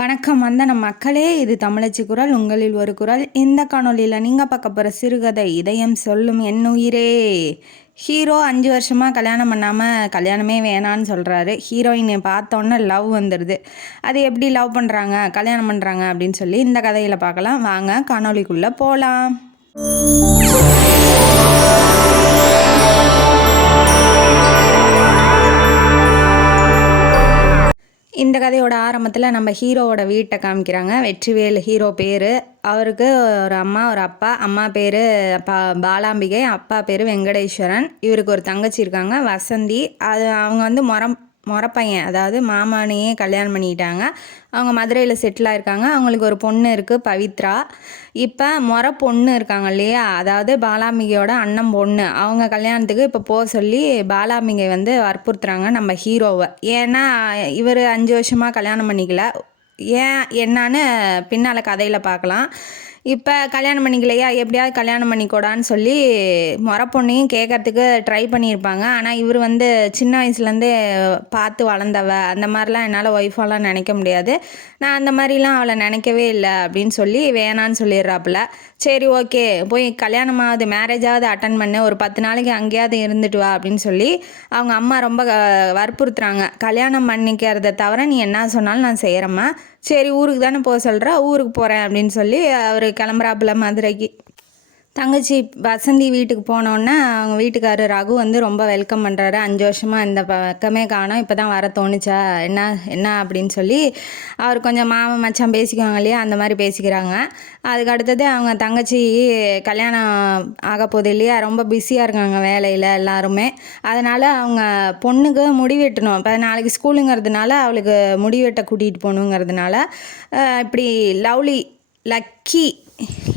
வணக்கம் வந்தன மக்களே, இது தமிழச்சி குரல், உங்களில் ஒரு குரல். இந்த காணொலியில் நீங்கள் பார்க்க போகிற சிறுகதை இதயம் சொல்லும் என் உயிரே. ஹீரோ 5 வருஷமாக கல்யாணம் பண்ணாமல் கல்யாணமே வேணான்னு சொல்கிறாரு. ஹீரோயினை பார்த்தோன்னே லவ் வந்துடுது. அது எப்படி லவ் பண்ணுறாங்க, கல்யாணம் பண்ணுறாங்க அப்படின்னு சொல்லி இந்த கதையில் பார்க்கலாம். வாங்க காணொலிக்குள்ளே போகலாம். இந்த கதையோட ஆரம்பத்தில் நம்ம ஹீரோவோட வீட்டை காமிக்கிறாங்க. வெற்றிவேல் ஹீரோ பேர். அவருக்கு ஒரு அம்மா, ஒரு அப்பா. அம்மா பேர் பாலாம்பிகை, அப்பா பேர் வெங்கடேஸ்வரன். இவருக்கு ஒரு தங்கச்சி இருக்காங்க, வசந்தி. அவங்க வந்து முறப்பையன், அதாவது மாமானையே கல்யாணம் பண்ணிக்கிட்டாங்க. அவங்க மதுரையில் செட்டில் ஆகிருக்காங்க. அவங்களுக்கு ஒரு பொண்ணு இருக்குது, பவித்ரா. இப்போ பொண்ணு இருக்காங்க இல்லையா, அதாவது பாலாம்பிகையோட அண்ணன் பொண்ணு. அவங்க கல்யாணத்துக்கு இப்போ போக சொல்லி பாலாம்பிகை வந்து வற்புறுத்துறாங்க நம்ம ஹீரோவை. ஏன்னா இவர் 5 வருஷமாக கல்யாணம் பண்ணிக்கல. ஏன் என்னான்னு பின்னால் கதையில் பார்க்கலாம். இப்போ கல்யாணம் பண்ணிக்கலையா, எப்படியாவது கல்யாணம் பண்ணிக்கூடான்னு சொல்லி பொண்ணையும் கேட்கறதுக்கு ட்ரை பண்ணியிருப்பாங்க. ஆனால் இவர் வந்து சின்ன வயசுலேருந்தே பார்த்து வளர்ந்தவ, அந்த மாதிரிலாம் என்னால் ஒய்ஃபாலாம் நினைக்க முடியாது, நான் அந்த மாதிரிலாம் அவளை நினைக்கவே இல்லை அப்படின்னு சொல்லி வேணான்னு சொல்லிடுறாப்புல. சரி ஓகே, போய் கல்யாணமாவது மேரேஜாவது அட்டன் பண்ணு, ஒரு 10 நாளைக்கு அங்கேயாவது இருந்துட்டு வா அப்படின்னு சொல்லி அவங்க அம்மா ரொம்ப வற்புறுத்துறாங்க. கல்யாணம் பண்ணிக்கிறத தவிர நீ என்ன சொன்னாலும் நான் செய்கிறேம்மா. சரி ஊருக்கு தானே போக சொல்கிறா, ஊருக்கு போகிறேன் அப்படின்னு சொல்லி அவர் கிளம்புறாப்புல மதுரைக்கு. தங்கச்சி வசந்தி வீட்டுக்கு போனோன்னே அவங்க வீட்டுக்காரர் ரகு வந்து ரொம்ப வெல்கம் பண்ணுறாரு. 5 வருஷமாக இந்த பக்கமே காணோம், இப்போ தான் வர தோணுச்சா, என்ன அப்படின்னு சொல்லி அவர் கொஞ்சம் மாமன் மச்சான் பேசிக்குவாங்க இல்லையா, அந்த மாதிரி பேசிக்கிறாங்க. அதுக்கு அடுத்தது அவங்க தங்கச்சி கல்யாணம் ஆக போகுது இல்லையா, ரொம்ப பிஸியாக இருக்காங்க வேலையில் எல்லாருமே. அதனால் அவங்க பொண்ணுக்கு முடி வெட்டணும். இப்போ நாளைக்கு ஸ்கூலுங்கிறதுனால அவளுக்கு முடி வெட்ட கூட்டிகிட்டு போகணுங்கிறதுனால இப்படி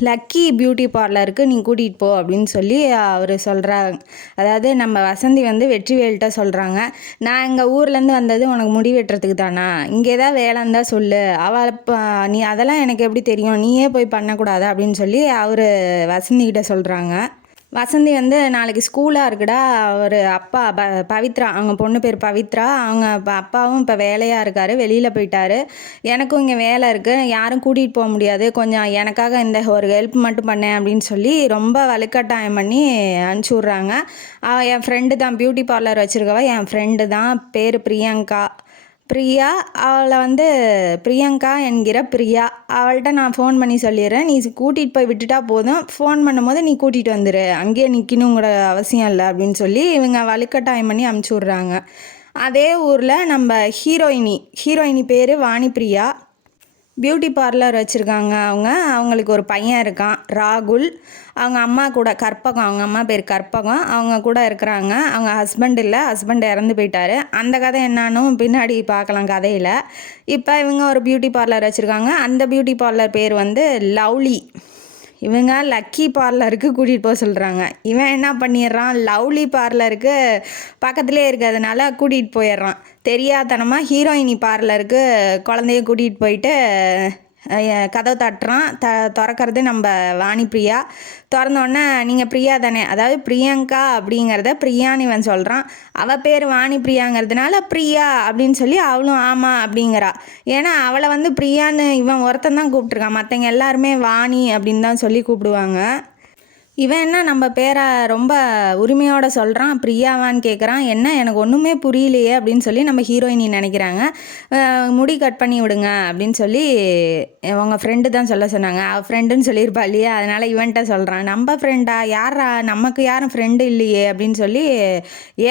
லக்கி பியூட்டி பார்லருக்கு நீ கூட்டிகிட்டு போ அப்படின்னு சொல்லி அவர் சொல்கிறாங்க. அதாவது நம்ம வசந்தி வந்து வெற்றிவேல்கிட்ட சொல்கிறாங்க, நான் எங்கள் ஊர்லேருந்து வந்தது உனக்கு முடி வெட்டுறதுக்கு தானா, இங்கே ஏதாவது வேலை இருந்தால் சொல்லு, அவள் நீ அதெல்லாம் எனக்கு எப்படி தெரியும், நீயே போய் பண்ணக்கூடாதா அப்படின்னு சொல்லி அவர் வசந்திக்கிட்ட சொல்கிறாங்க. வசந்தி வந்து நாளைக்கு ஸ்கூலாக இருக்குடா, அவர் அப்பா பவித்ரா, அவங்க பொண்ணு பேர் பவித்ரா, அவங்க அப்பாவும் இப்போ வேலையாக இருக்கார், வெளியில் போயிட்டார். எனக்கும் இங்கே வேலை இருக்குது, யாரும் கூட்டிகிட்டு போக முடியாது, கொஞ்சம் எனக்காக இந்த ஒரு ஹெல்ப் மட்டும் பண்ணேன் அப்படின்னு சொல்லி ரொம்ப வலுக்கட்டாயம் பண்ணி அனுப்பிச்சி விட்றாங்க. என் ஃப்ரெண்டு தான், பியூட்டி பார்லர் வச்சுருக்கவ என் ஃப்ரெண்டு தான், பேர் பிரியா. அவளை வந்து பிரியங்கா என்கிற பிரியா, அவள்கிட்ட நான் ஃபோன் பண்ணி சொல்லிடுறேன், நீ கூட்டிகிட்டு போய் விட்டுட்டா போதும், ஃபோன் பண்ணும்போது நீ கூட்டிகிட்டு வந்துடு, அங்கேயே நிற்கணுங்கிற அவசியம் இல்லை அப்படின்னு சொல்லி இவங்க வலுக்கட்டாயம் பண்ணி அமுச்சு விட்றாங்க. அதே ஊரில் நம்ம ஹீரோயினி பேர் வாணிப்பிரியா. பியூட்டி பார்லர் வச்சுருக்காங்க. அவங்களுக்கு ஒரு பையன் இருக்கான், ராகுல். அவங்க அம்மா கூட கற்பகம், அவங்க அம்மா பேர் கற்பகம், அவங்க கூட இருக்கிறாங்க. அவங்க ஹஸ்பண்ட் இறந்து போயிட்டார். அந்த கதை என்னான்னு பின்னாடி பார்க்கலாம் கதையில். இப்போ இவங்க ஒரு பியூட்டி பார்லர் வச்சுருக்காங்க. அந்த பியூட்டி பார்லர் பேர் வந்து லவ்லி. இவங்க லக்கி பார்லருக்கு கூட்டிகிட்டு போக சொல்கிறாங்க. இவன் என்ன பண்ணிடுறான், லவ்லி பார்லருக்கு பக்கத்துலேயே இருக்கிறதுனால கூட்டிகிட்டு போயிடுறான். தெரியாதனமாக ஹீரோயினி பார்லருக்கு குழந்தைய கூட்டிகிட்டு போயிட்டு கதவை தட்டுறான். திறக்கிறது நம்ம வாணிப்பிரியா. திறந்தோடனே நீங்கள் பிரியா தானே, அதாவது பிரியங்கா அப்படிங்கிறத பிரியான்னு இவன் சொல்கிறான். அவள் பேர் வாணிப்பிரியாங்கிறதுனால பிரியா அப்படின்னு சொல்லி அவளும் ஆமாம் அப்படிங்கிறா. ஏன்னா அவளை வந்து பிரியான்னு இவன் ஒருத்தன் தான் கூப்பிட்ருக்கான், மற்றவங்க எல்லாருமே வாணி அப்படின்னு தான் சொல்லி கூப்பிடுவாங்க. இவன் என்ன நம்ம பேரை ரொம்ப உரிமையோடு சொல்கிறான், பிரியாவான்னு கேட்குறான். என்ன எனக்கு ஒன்றுமே புரியலையே அப்படின்னு சொல்லி நம்ம ஹீரோயினி நினைக்கிறாங்க. முடி கட் பண்ணி விடுங்க அப்படின்னு சொல்லி அவங்க ஃப்ரெண்டு தான் சொல்ல சொன்னாங்க. அவள் ஃப்ரெண்டுன்னு சொல்லியிருப்பா இல்லையா, அதனால் இவன்கிட்ட சொல்கிறான், நம்ம ஃப்ரெண்டா, யாரா, நமக்கு யாரும் ஃப்ரெண்டு இல்லையே அப்படின்னு சொல்லி.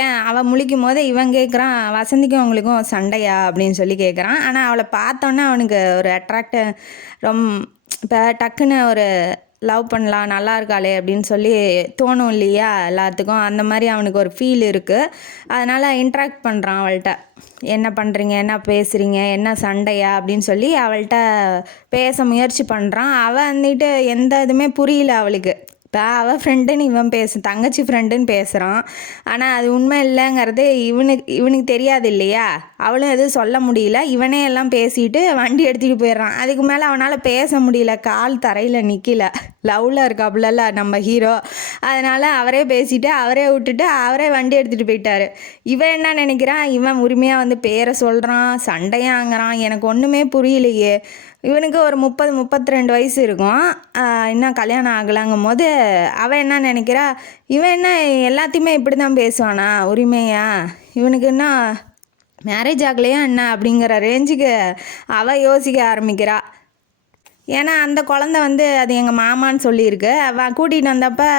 ஏன் அவள் முழிக்கும் போது இவன் கேட்குறான், வசந்திக்கும் அவங்களுக்கும் சண்டையா அப்படின்னு சொல்லி கேட்குறான். ஆனால் அவளை பார்த்தோன்னே அவனுக்கு ஒரு இப்போ டக்குன்னு ஒரு லவ் பண்ணலாம், நல்லா இருக்காளே அப்படின்னு சொல்லி தோணும் இல்லையா எல்லாத்துக்கும். அந்த மாதிரி அவனுக்கு ஒரு ஃபீல் இருக்குது. அதனால் இன்ட்ராக்ட் பண்ணுறான் அவள்கிட்ட. என்ன பண்ணுறீங்க, என்ன பேசுகிறீங்க, என்ன சண்டையா அப்படின்னு சொல்லி அவள்கிட்ட பேச முயற்சி பண்ணுறான். அவள் வந்துட்டு எந்த இதுவுமே புரியல அவளுக்கு. இப்போ அவள் ஃப்ரெண்டுன்னு இவன் தங்கச்சி ஃப்ரெண்டுன்னு பேசுகிறான். ஆனால் அது உண்மை இல்லைங்கிறது இவனுக்கு தெரியாது இல்லையா? அவளும் எதுவும் சொல்ல முடியல. இவனே எல்லாம் பேசிட்டு வண்டி எடுத்துகிட்டு போயிடுறான். அதுக்கு மேலே அவனால் பேச முடியல, கால் தரையில் நிற்கல. லவ்வில் இருக்காப்புல நம்ம ஹீரோ. அதனால் அவரே பேசிட்டு அவரே விட்டுட்டு அவரே வண்டி எடுத்துகிட்டு போயிட்டார். இவன் என்ன நினைக்கிறான், இவன் உரிமையாக வந்து பேரை சொல்கிறான், சண்டையாங்கிறான். எனக்கு ஒன்றுமே புரியலையே. இவனுக்கு ஒரு 32 வயசு இருக்கும். இன்னும் கல்யாணம் ஆகலாங்கும் போது அவன் என்ன நினைக்கிறா, இவன் என்ன எல்லாத்தையுமே இப்படி தான் பேசுவானா உரிமையா, இவனுக்கு என்ன மேரேஜ் ஆகலையா என்ன அப்படிங்கிற ரேஞ்சுக்கு அவள் யோசிக்க ஆரம்பிக்கிறா. ஏன்னா அந்த குழந்தை வந்து அது எங்கள் மாமான்னு சொல்லியிருக்கு. அவன் கூட்டிகிட்டு வந்தப்போ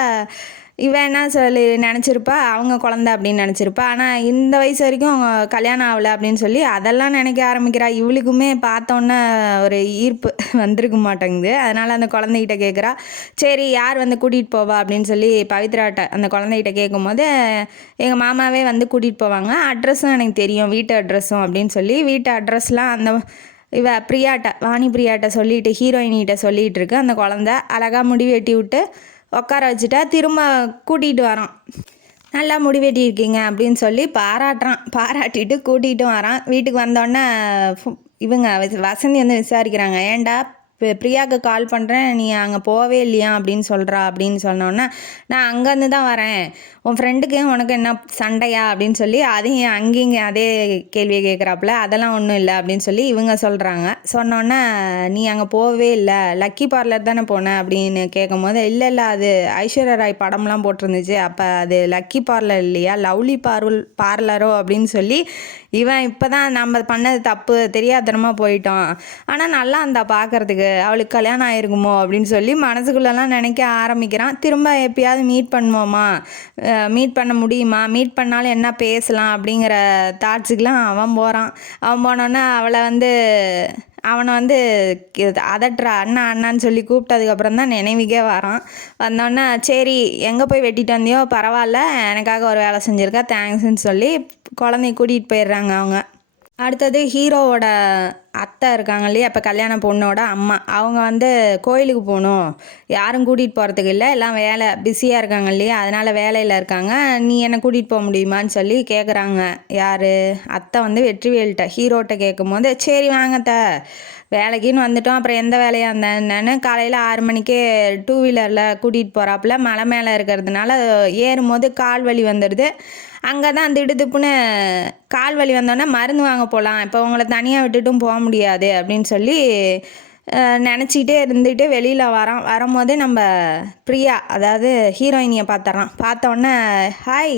இவன் என்ன சொல்லி நினச்சிருப்பா, அவங்க குழந்த அப்படின்னு நினச்சிருப்பா. ஆனால் இந்த வயசு வரைக்கும் கல்யாணம் ஆகலை அப்படின்னு சொல்லி அதெல்லாம் நினைக்க ஆரம்பிக்கிறா. இவளுக்குமே பார்த்தோன்னே ஒரு ஈர்ப்பு வந்திருக்க மாட்டேங்குது. அதனால் அந்த குழந்தைகிட்ட கேட்குறா, சரி யார் வந்து கூட்டிகிட்டு போவா அப்படின்னு சொல்லி பவித்ராட்ட அந்த குழந்தைகிட்ட கேட்கும்போது, எங்கள் மாமாவே வந்து கூட்டிகிட்டு போவாங்க, அட்ரஸும் எனக்கு தெரியும், வீட்டு அட்ரஸும் அப்படின்னு சொல்லி வீட்டு அட்ரஸ்லாம் அந்த பிரியாட்ட வாணி பிரியாட்ட சொல்லிட்டு ஹீரோயினிகிட்ட சொல்லிகிட்டு இருக்கு. அந்த குழந்த அழகாக முடி வெட்டி விட்டு உட்கார வச்சுட்டா திரும்ப கூட்டிகிட்டு வரான். நல்லா முடி வெட்டியிருக்கீங்க அப்படின்னு சொல்லி பாராட்டிட்டு கூட்டிகிட்டும் வரான். வீட்டுக்கு வந்தோடனே இவங்க வசந்தி வந்து விசாரிக்கிறாங்க, ஏன்டா பிரியாவுக்கு கால் பண்ணுறேன், நீ அங்கே போவே இல்லையா அப்படின்னு சொல்கிறா அப்படின்னு சொன்னோன்னே, நான் அங்கேருந்து தான் வரேன், உன் ஃப்ரெண்டுக்கு உனக்கு என்ன சண்டையா அப்படின்னு சொல்லி அதையும் அங்கேயும் அதே கேள்வியை கேட்குறாப்புல. அதெல்லாம் ஒன்றும் இல்லை அப்படின்னு சொல்லி இவங்க சொல்கிறாங்க. சொன்னோன்னே, நீ அங்கே போகவே இல்லை, லக்கி பார்லர் தானே போனேன் அப்படின்னு கேட்கும் போது, இல்லை அது ஐஸ்வர்யா ராய் படம்லாம் போட்டிருந்துச்சு, அப்போ அது லக்கி பார்லர் இல்லையா, லவ்லி பார்லரோ அப்படின்னு சொல்லி இவன் இப்போ தான் நம்ம பண்ணது தப்பு தெரியாதனமாக போயிட்டோம், ஆனால் நல்லா இருந்தா பார்க்குறதுக்கு, அவளுக்கு கல்யாணம் ஆயிருக்குமோ அப்படின்னு சொல்லி மனசுக்குள்ளெல்லாம் நினைக்க ஆரம்பிக்கிறான். திரும்ப எப்பயாவது மீட் பண்ணுவோமா, மீட் பண்ண முடியுமா, மீட் பண்ணாலும் என்ன பேசலாம் அப்படிங்கிற தாட்ஸுக்கெலாம் அவன் போகிறான். அவன் போனோன்னே அவனை வந்து அதட்டுறா, அண்ணான்னு சொல்லி கூப்பிட்டதுக்கப்புறம் தான் நினைவுக்கே வரான். வந்தோடனே, சரி எங்கே போய் வெட்டிட்டு வந்தியோ பரவாயில்ல, எனக்காக ஒரு வேலை செஞ்சுருக்கா, தேங்க்ஸ்ன்னு சொல்லி குழந்தைய கூட்டிகிட்டு போயிடுறாங்க அவங்க. அடுத்தது ஹீரோவோட அத்தை இருக்காங்க இல்லையா, இப்போ கல்யாண பொண்ணோட அம்மா, அவங்க வந்து கோயிலுக்கு போகணும், யாரும் கூட்டிகிட்டு போகிறதுக்கு இல்லை, எல்லாம் வேலை பிஸியாக இருக்காங்க இல்லையா, அதனால் வேலையில் இருக்காங்க, நீ என்னை கூட்டிகிட்டு போக முடியுமான்னு சொல்லி கேட்குறாங்க. யார் அத்தை வந்து வெற்றிவேல்கிட்ட ஹீரோட்ட கேட்கும் போது, சரி வாங்கத்த, வேலைக்குன்னு வந்துட்டோம், அப்புறம் எந்த வேலையாக இருந்தேன்னு காலையில் 6 மணிக்கே 2 வீலரில் கூட்டிகிட்டு போகிறாப்புல. மலை மேலே இருக்கிறதுனால ஏறும்போது கால் வலி வந்துடுது. அங்கே தான் திடுப்புன்னு கால் வலி வந்தோடனே மருந்து வாங்க போகலாம், இப்போ உங்களை தனியாக விட்டுட்டும் போக முடியாது அப்படின்னு சொல்லி நினச்சிக்கிட்டே இருந்துட்டு வெளியில் வரும்போது நம்ம பிரியா அதாவது ஹீரோயினியை பார்த்தோன்னே, ஹாய்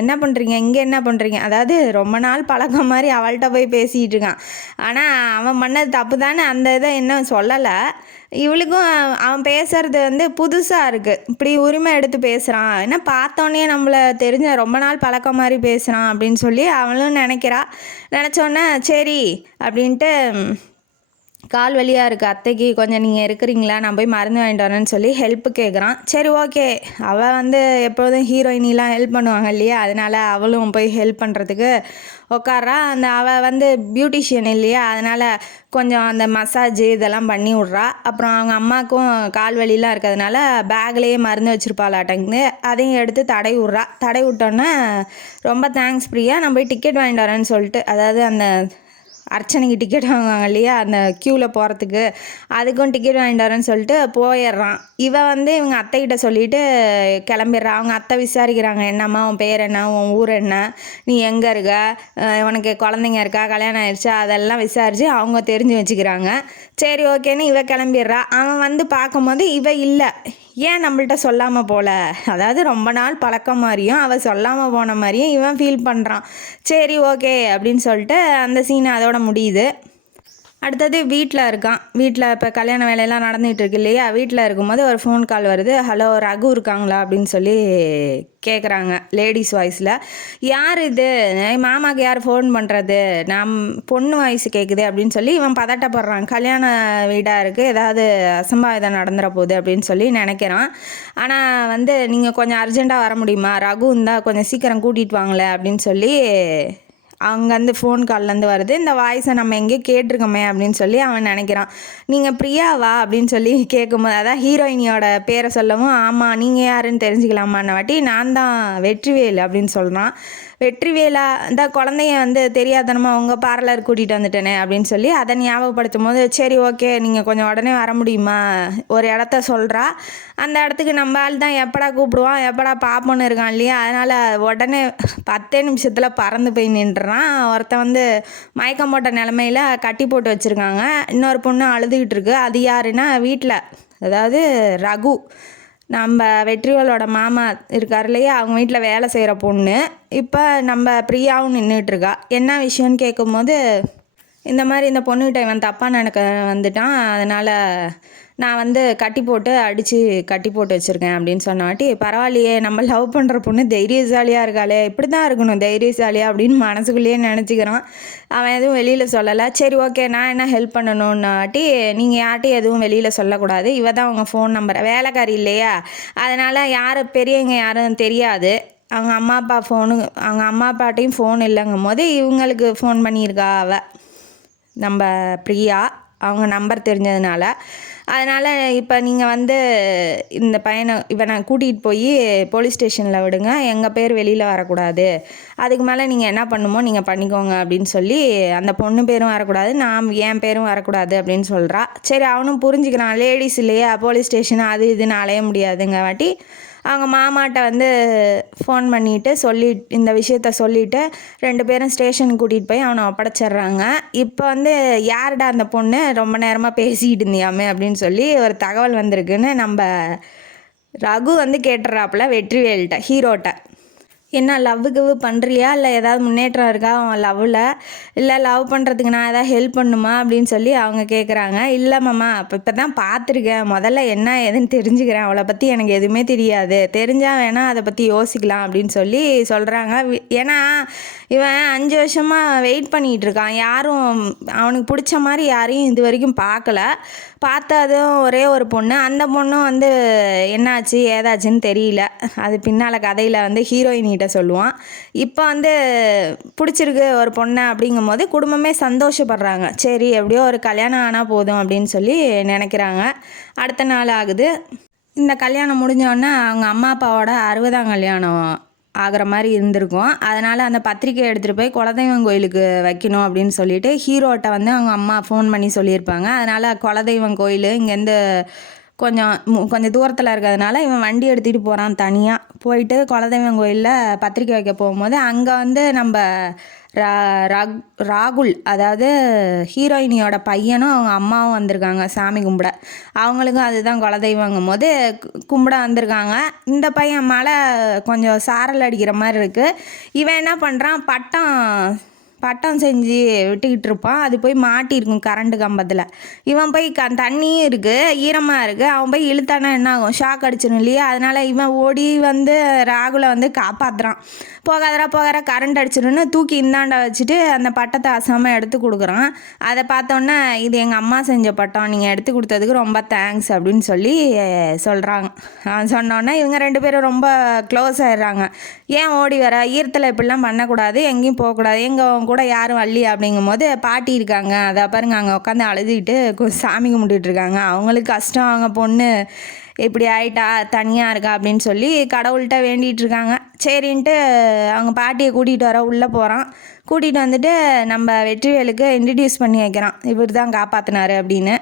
என்ன பண்ணுறீங்க இங்கே, என்ன பண்ணுறீங்க, அதாவது ரொம்ப நாள் பழக்கம் மாதிரி அவள்கிட்ட போய் பேசிகிட்டு இருக்கான். ஆனால் அவன் பண்ணது தப்பு தானே, அந்த இதை இன்னும் சொல்லலை. இவளுக்கும் அவன் பேசுறது வந்து புதுசாக இருக்குது, இப்படி உரிமை எடுத்து பேசுகிறான், ஏன்னா பார்த்தோன்னே நம்மளை தெரிஞ்ச ரொம்ப நாள் பழக்கம் மாதிரி பேசுகிறான் அப்படின்னு சொல்லி அவளும் நினச்சோன்னே சரி அப்படின்ட்டு, கால் வலியாக இருக்குது அத்தைக்கு, கொஞ்சம் நீங்கள் இருக்கிறீங்களா, நான் போய் மருந்து வாங்கிட்டு வரேன்னு சொல்லி ஹெல்ப்பு கேட்குறான். சரி ஓகே, அவள் வந்து எப்போதும் ஹீரோயினிலாம் ஹெல்ப் பண்ணுவாங்க இல்லையா, அதனால் அவளும் போய் ஹெல்ப் பண்ணுறதுக்கு உட்கார்றா. அவள் வந்து பியூட்டிஷியன் இல்லையா, அதனால் கொஞ்சம் அந்த மசாஜ் இதெல்லாம் பண்ணி விட்றா. அப்புறம் அவங்க அம்மாவுக்கும் கால் வலிலாம் இருக்கிறதுனால பேக்லேயே மருந்து வச்சுருப்பாளாட்டங்குது, அதையும் எடுத்து தடை விட்டோன்னே, ரொம்ப தேங்க்ஸ் பிரியா, நான் போய் டிக்கெட் வாங்கிட்டு வரேன்னு சொல்லிட்டு, அதாவது அந்த அர்ச்சனைக்கு டிக்கெட் வாங்குவாங்க இல்லையா, அந்த க்யூவில் போகிறதுக்கு, அதுக்கும் டிக்கெட் வாங்கிட்டு வரேன்னு சொல்லிட்டு போயிடுறான். இவன் வந்து இவங்க அத்தைக்கிட்ட சொல்லிவிட்டு கிளம்பிடுறான். அவங்க அத்தை விசாரிக்கிறாங்க, என்னம்மா உன் பேர் என்ன, உன் ஊர் என்ன, நீ எங்கே இருக்க, உனக்கு குழந்தைங்க இருக்கா, கல்யாணம் ஆயிடுச்சா, அதெல்லாம் விசாரித்து அவங்க தெரிஞ்சு வச்சுக்கிறாங்க. சரி ஓகேன்னு இவ கிளம்பிடுறா. அவன் வந்து பார்க்கும்போது இவ இல்லை, ஏன் நம்மள்ட்ட சொல்லாமல் போல, அதாவது ரொம்ப நாள் பழக்கம் மாதிரியும் அவள் சொல்லாமல் போன மாதிரியும் இவன் ஃபீல் பண்ணுறான். சரி ஓகே அப்படின்னு சொல்லிட்டு அந்த சீன் அதோட முடியுது. அடுத்தது வீட்டில் இருக்கான். வீட்டில் இப்போ கல்யாண வேலையெல்லாம் நடந்துகிட்டு இருக்கு இல்லையா, வீட்டில் இருக்கும்போது ஒரு ஃபோன் கால் வருது. ஹலோ ரகு இருக்காங்களா அப்படின்னு சொல்லி கேட்குறாங்க லேடிஸ் வாய்ஸில். யார் இது, மாமாவுக்கு யார் ஃபோன் பண்ணுறது, பொண்ணு வாய்ஸ் கேட்குது அப்படின்னு சொல்லி இவன் பதட்டப்படுறான். கல்யாண வீடாக இருக்குது, ஏதாவது அசம்பாவிதம் நடந்துட போகுது அப்படின்னு சொல்லி நினைக்கிறான். ஆனால் வந்து நீங்கள் கொஞ்சம் அர்ஜெண்ட்டாக வர முடியுமா, ரகு இருந்தால் கொஞ்சம் சீக்கிரம் கூட்டிகிட்டு வாங்களேன் அப்படின்னு சொல்லி அங்கேருந்து ஃபோன் கால்லேருந்து வருது. இந்த வாய்ஸை நம்ம எங்கேயோ கேட்டிருக்கோமே அப்படின்னு சொல்லி அவன் நினைக்கிறான். நீங்கள் பிரியாவா அப்படின்னு சொல்லி கேட்கும்போது, அதான் ஹீரோயினியோட பேரை சொல்லவும், ஆமாம் நீங்கள் யாருன்னு தெரிஞ்சுக்கலாமான்ன வாட்டி, நான் தான் வெற்றிவேல் அப்படின்னு சொல்கிறான். வெற்றிவேலா இந்த குழந்தைய வந்து தெரியாதனமா உங்கள் பார்லர் கூட்டிகிட்டு வந்துட்டேனே அப்படின்னு சொல்லி அதை ஞாபகப்படுத்தும் போது, சரி ஓகே நீங்கள் கொஞ்சம் உடனே வர முடியுமா, ஒரு இடத்த சொல்கிறா. அந்த இடத்துக்கு நம்ம ஆள் தான் எப்படா கூப்பிடுவான் எப்படா பார்ப்போன்னு இருக்கான் இல்லையா, அதனால் உடனே 10 நிமிஷத்தில் பறந்து போய் நின்றுறான். ஒருத்தன் வந்து மயக்கம் போட்ட நிலமையில கட்டி போட்டு வச்சுருக்காங்க. இன்னொரு பொண்ணு அழுதுகிட்டு இருக்கு. அது யாருன்னா வீட்டில், அதாவது ரகு, நம்ம வெற்றிவேலோட மாமா இருக்கார் இல்லையா, அவங்க வீட்டில் வேலை செய்கிற பொண்ணு. இப்போ நம்ம பிரியாவும் நின்றுட்டுருக்கா. என்ன விஷயம்னு கேட்கும்போது, இந்த மாதிரி இந்த பொண்ணுகிட்ட இவன் தப்பாக நினைக்க வந்துட்டான், அதனால் நான் வந்து கட்டி போட்டு வச்சுருக்கேன் அப்படின்னு சொன்னாட்டி, பரவாயில்லையே நம்ம லவ் பண்ணுற பொண்ணு தைரியசாலியாக இருக்காளே, இப்படி தான் இருக்கணும் தைரியசாலியாக அப்படின்னு மனசுக்குள்ளேயே நினச்சிக்கிறான். அவன் எதுவும் வெளியில் சொல்லலை. சரி ஓகே நான் என்ன ஹெல்ப் பண்ணணுன்னாட்டி, நீங்கள் யார்ட்டையும் எதுவும் வெளியில் சொல்லக்கூடாது, இவ தான் உங்கள் ஃபோன் நம்பர், வேலைக்காரி இல்லையா, அதனால் யார் பெரியவங்க யாரும் தெரியாது, அவங்க அம்மா அப்பாட்டையும் ஃபோன் இல்லைங்கும் போது இவங்களுக்கு ஃபோன் பண்ணியிருக்கா நம்ம பிரியா, அவங்க நம்பர் தெரிஞ்சதுனால. அதனால் இப்போ நீங்கள் வந்து இந்த இவனை கூட்டிகிட்டு போய் போலீஸ் ஸ்டேஷனில் விடுங்க, எங்கள் பேர் வெளியில் வரக்கூடாது, அதுக்கு மேலே நீங்கள் என்ன பண்ணுமோ நீங்கள் பண்ணிக்கோங்க அப்படின்னு சொல்லி, அந்த பொண்ணு பேரும் வரக்கூடாது, என் பேரும் வரக்கூடாது அப்படின்னு சொல்கிறா. சரி அவனும் புரிஞ்சுக்கிறான், லேடிஸ் இல்லையா போலீஸ் ஸ்டேஷன் அது இதுன்னு அலைய முடியாதுங்க வாட்டி அவங்க மாமாட்ட வந்து ஃபோன் பண்ணிவிட்டு இந்த விஷயத்த சொல்லிவிட்டு 2 பேரும் ஸ்டேஷனுக்கு கூட்டிகிட்டு போய் அவனை ஒப்படைச்சிட்றாங்க. இப்போ வந்து யாருடா அந்த பொண்ணு ரொம்ப நேரமாக பேசிக்கிட்டு இருந்தியாமே அப்படின்னு சொல்லி ஒரு தகவல் வந்திருக்குன்னு நம்ம ரகு வந்து கேட்டுறாப்புல வெற்றிவேல்கிட்ட, ஹீரோட்ட. என்ன லவ்வுக்கு பண்ணுறியா, இல்லை ஏதாவது முன்னேற்றம் இருக்கா அவன் லவ்வில், இல்லை லவ் பண்ணுறதுக்கு நான் ஏதாவது ஹெல்ப் பண்ணுமா அப்படின்னு சொல்லி அவங்க கேட்குறாங்க. இல்லை மாமா இப்போ தான் பார்த்துருக்கேன், முதல்ல என்ன ஏதுன்னு தெரிஞ்சுக்கிறேன், அவளை பற்றி எனக்கு எதுவுமே தெரியாது, தெரிஞ்சால் வேணால் அதை பற்றி யோசிக்கலாம் அப்படின்னு சொல்லி சொல்கிறாங்க. ஏன்னா இவன் 5 வருஷமாக வெயிட் பண்ணிகிட்டு இருக்கான், யாரும் அவனுக்கு பிடிச்ச மாதிரி யாரையும் இது வரைக்கும் பார்க்கல. பார்த்ததும் ஒரே ஒரு பொண்ணு, அந்த பொண்ணும் வந்து என்னாச்சு ஏதாச்சுன்னு தெரியல, அது பின்னால் கதையில் வந்து ஹீரோயினிகிட்ட சொல்லுவான். இப்போ வந்து பிடிச்சிருக்கு ஒரு பொண்ணை அப்படிங்கும் போது குடும்பமே சந்தோஷப்படுறாங்க. சரி எப்படியோ ஒரு கல்யாணம் ஆனால் போதும் அப்படின்னு சொல்லி நினைக்கிறாங்க. அடுத்த நாள் ஆகுது. இந்த கல்யாணம் முடிஞ்சோடனே அவங்க அம்மா அப்பாவோட 60ஆம் கல்யாணம் ஆகிற மாதிரி இருந்திருக்கும். அதனால் அந்த பத்திரிக்கை எடுத்துகிட்டு போய் குலதெய்வம் கோயிலுக்கு வைக்கணும் அப்படின்னு சொல்லிட்டு ஹீரோட்ட வந்து அவங்க அம்மா ஃபோன் பண்ணி சொல்லியிருப்பாங்க. அதனால் குலதெய்வம் கோயில் இங்கேருந்து கொஞ்சம் தூரத்தில் இருக்கிறதுனால இவன் வண்டி எடுத்துகிட்டு போகிறான். தனியாக போயிட்டு குலதெய்வம் கோயிலில் பத்திரிக்கை வைக்க போகும்போது அங்கே வந்து நம்ம ராகுல், அதாவது ஹீரோயினியோட பையனும் அவங்க அம்மாவும் வந்திருக்காங்க சாமி கும்பிட. அவங்களுக்கும் அதுதான் குலதெய்வங்கும் போது கும்பிட வந்திருக்காங்க. இந்த பையன் மேலே கொஞ்சம் சாரல் அடிக்கிற மாதிரி இருக்குது. இவன் என்ன பண்ணுறான், பட்டம் செஞ்சு விட்டுக்கிட்டு இருப்பான், அது போய் மாட்டியிருக்கும் கரண்ட்டு கம்பத்தில். இவன் போய் தண்ணியும் இருக்குது ஈரமாக இருக்குது, அவன் போய் இழுத்தானா என்ன ஆகும், ஷாக் அடிச்சிடும் இல்லையா, அதனால் இவன் ஓடி வந்து ராகுலை வந்து காப்பாற்றுறான். போகாதரா கரண்ட் அடிச்சிடுன்னு தூக்கி இந்தாண்ட வச்சுட்டு அந்த பட்டத்தை அசாமல் எடுத்து கொடுக்குறான். அதை பார்த்தோன்னே இது எங்கள் அம்மா செஞ்ச பட்டம், நீங்கள் எடுத்து கொடுத்ததுக்கு ரொம்ப தேங்க்ஸ் அப்படின்னு சொல்லி சொல்கிறாங்க. சொன்னோன்னே இவங்க 2 பேரும் ரொம்ப க்ளோஸ் ஆகிடுறாங்க. ஏன் ஓடி வர, ஈரத்தில் இப்படிலாம் பண்ணக்கூடாது, எங்கேயும் போகக்கூடாது, எங்கள் கூட யாரும் வள்ளி அப்படிங்கும் போது பாட்டி இருக்காங்க, அதை பாருங்க அங்கே உட்காந்து அழுதுகிட்டு சாமி கும்பிட்டுட்டு இருக்காங்க. அவங்களுக்கு கஷ்டம், அவங்க பொண்ணு இப்படி ஆயிட்டா தனியாக இருக்கா அப்படின்னு சொல்லி கடவுள்கிட்ட வேண்டிகிட்டு இருக்காங்க. சரின்ட்டு அவங்க பாட்டியை கூட்டிகிட்டு வர உள்ளே போகிறான். கூட்டிகிட்டு வந்துட்டு நம்ம வெற்றிவேலுக்கு இன்ட்ரடியூஸ் பண்ணி வைக்கிறான், இவர் தான் காப்பாற்றினாரு அப்படின்னு.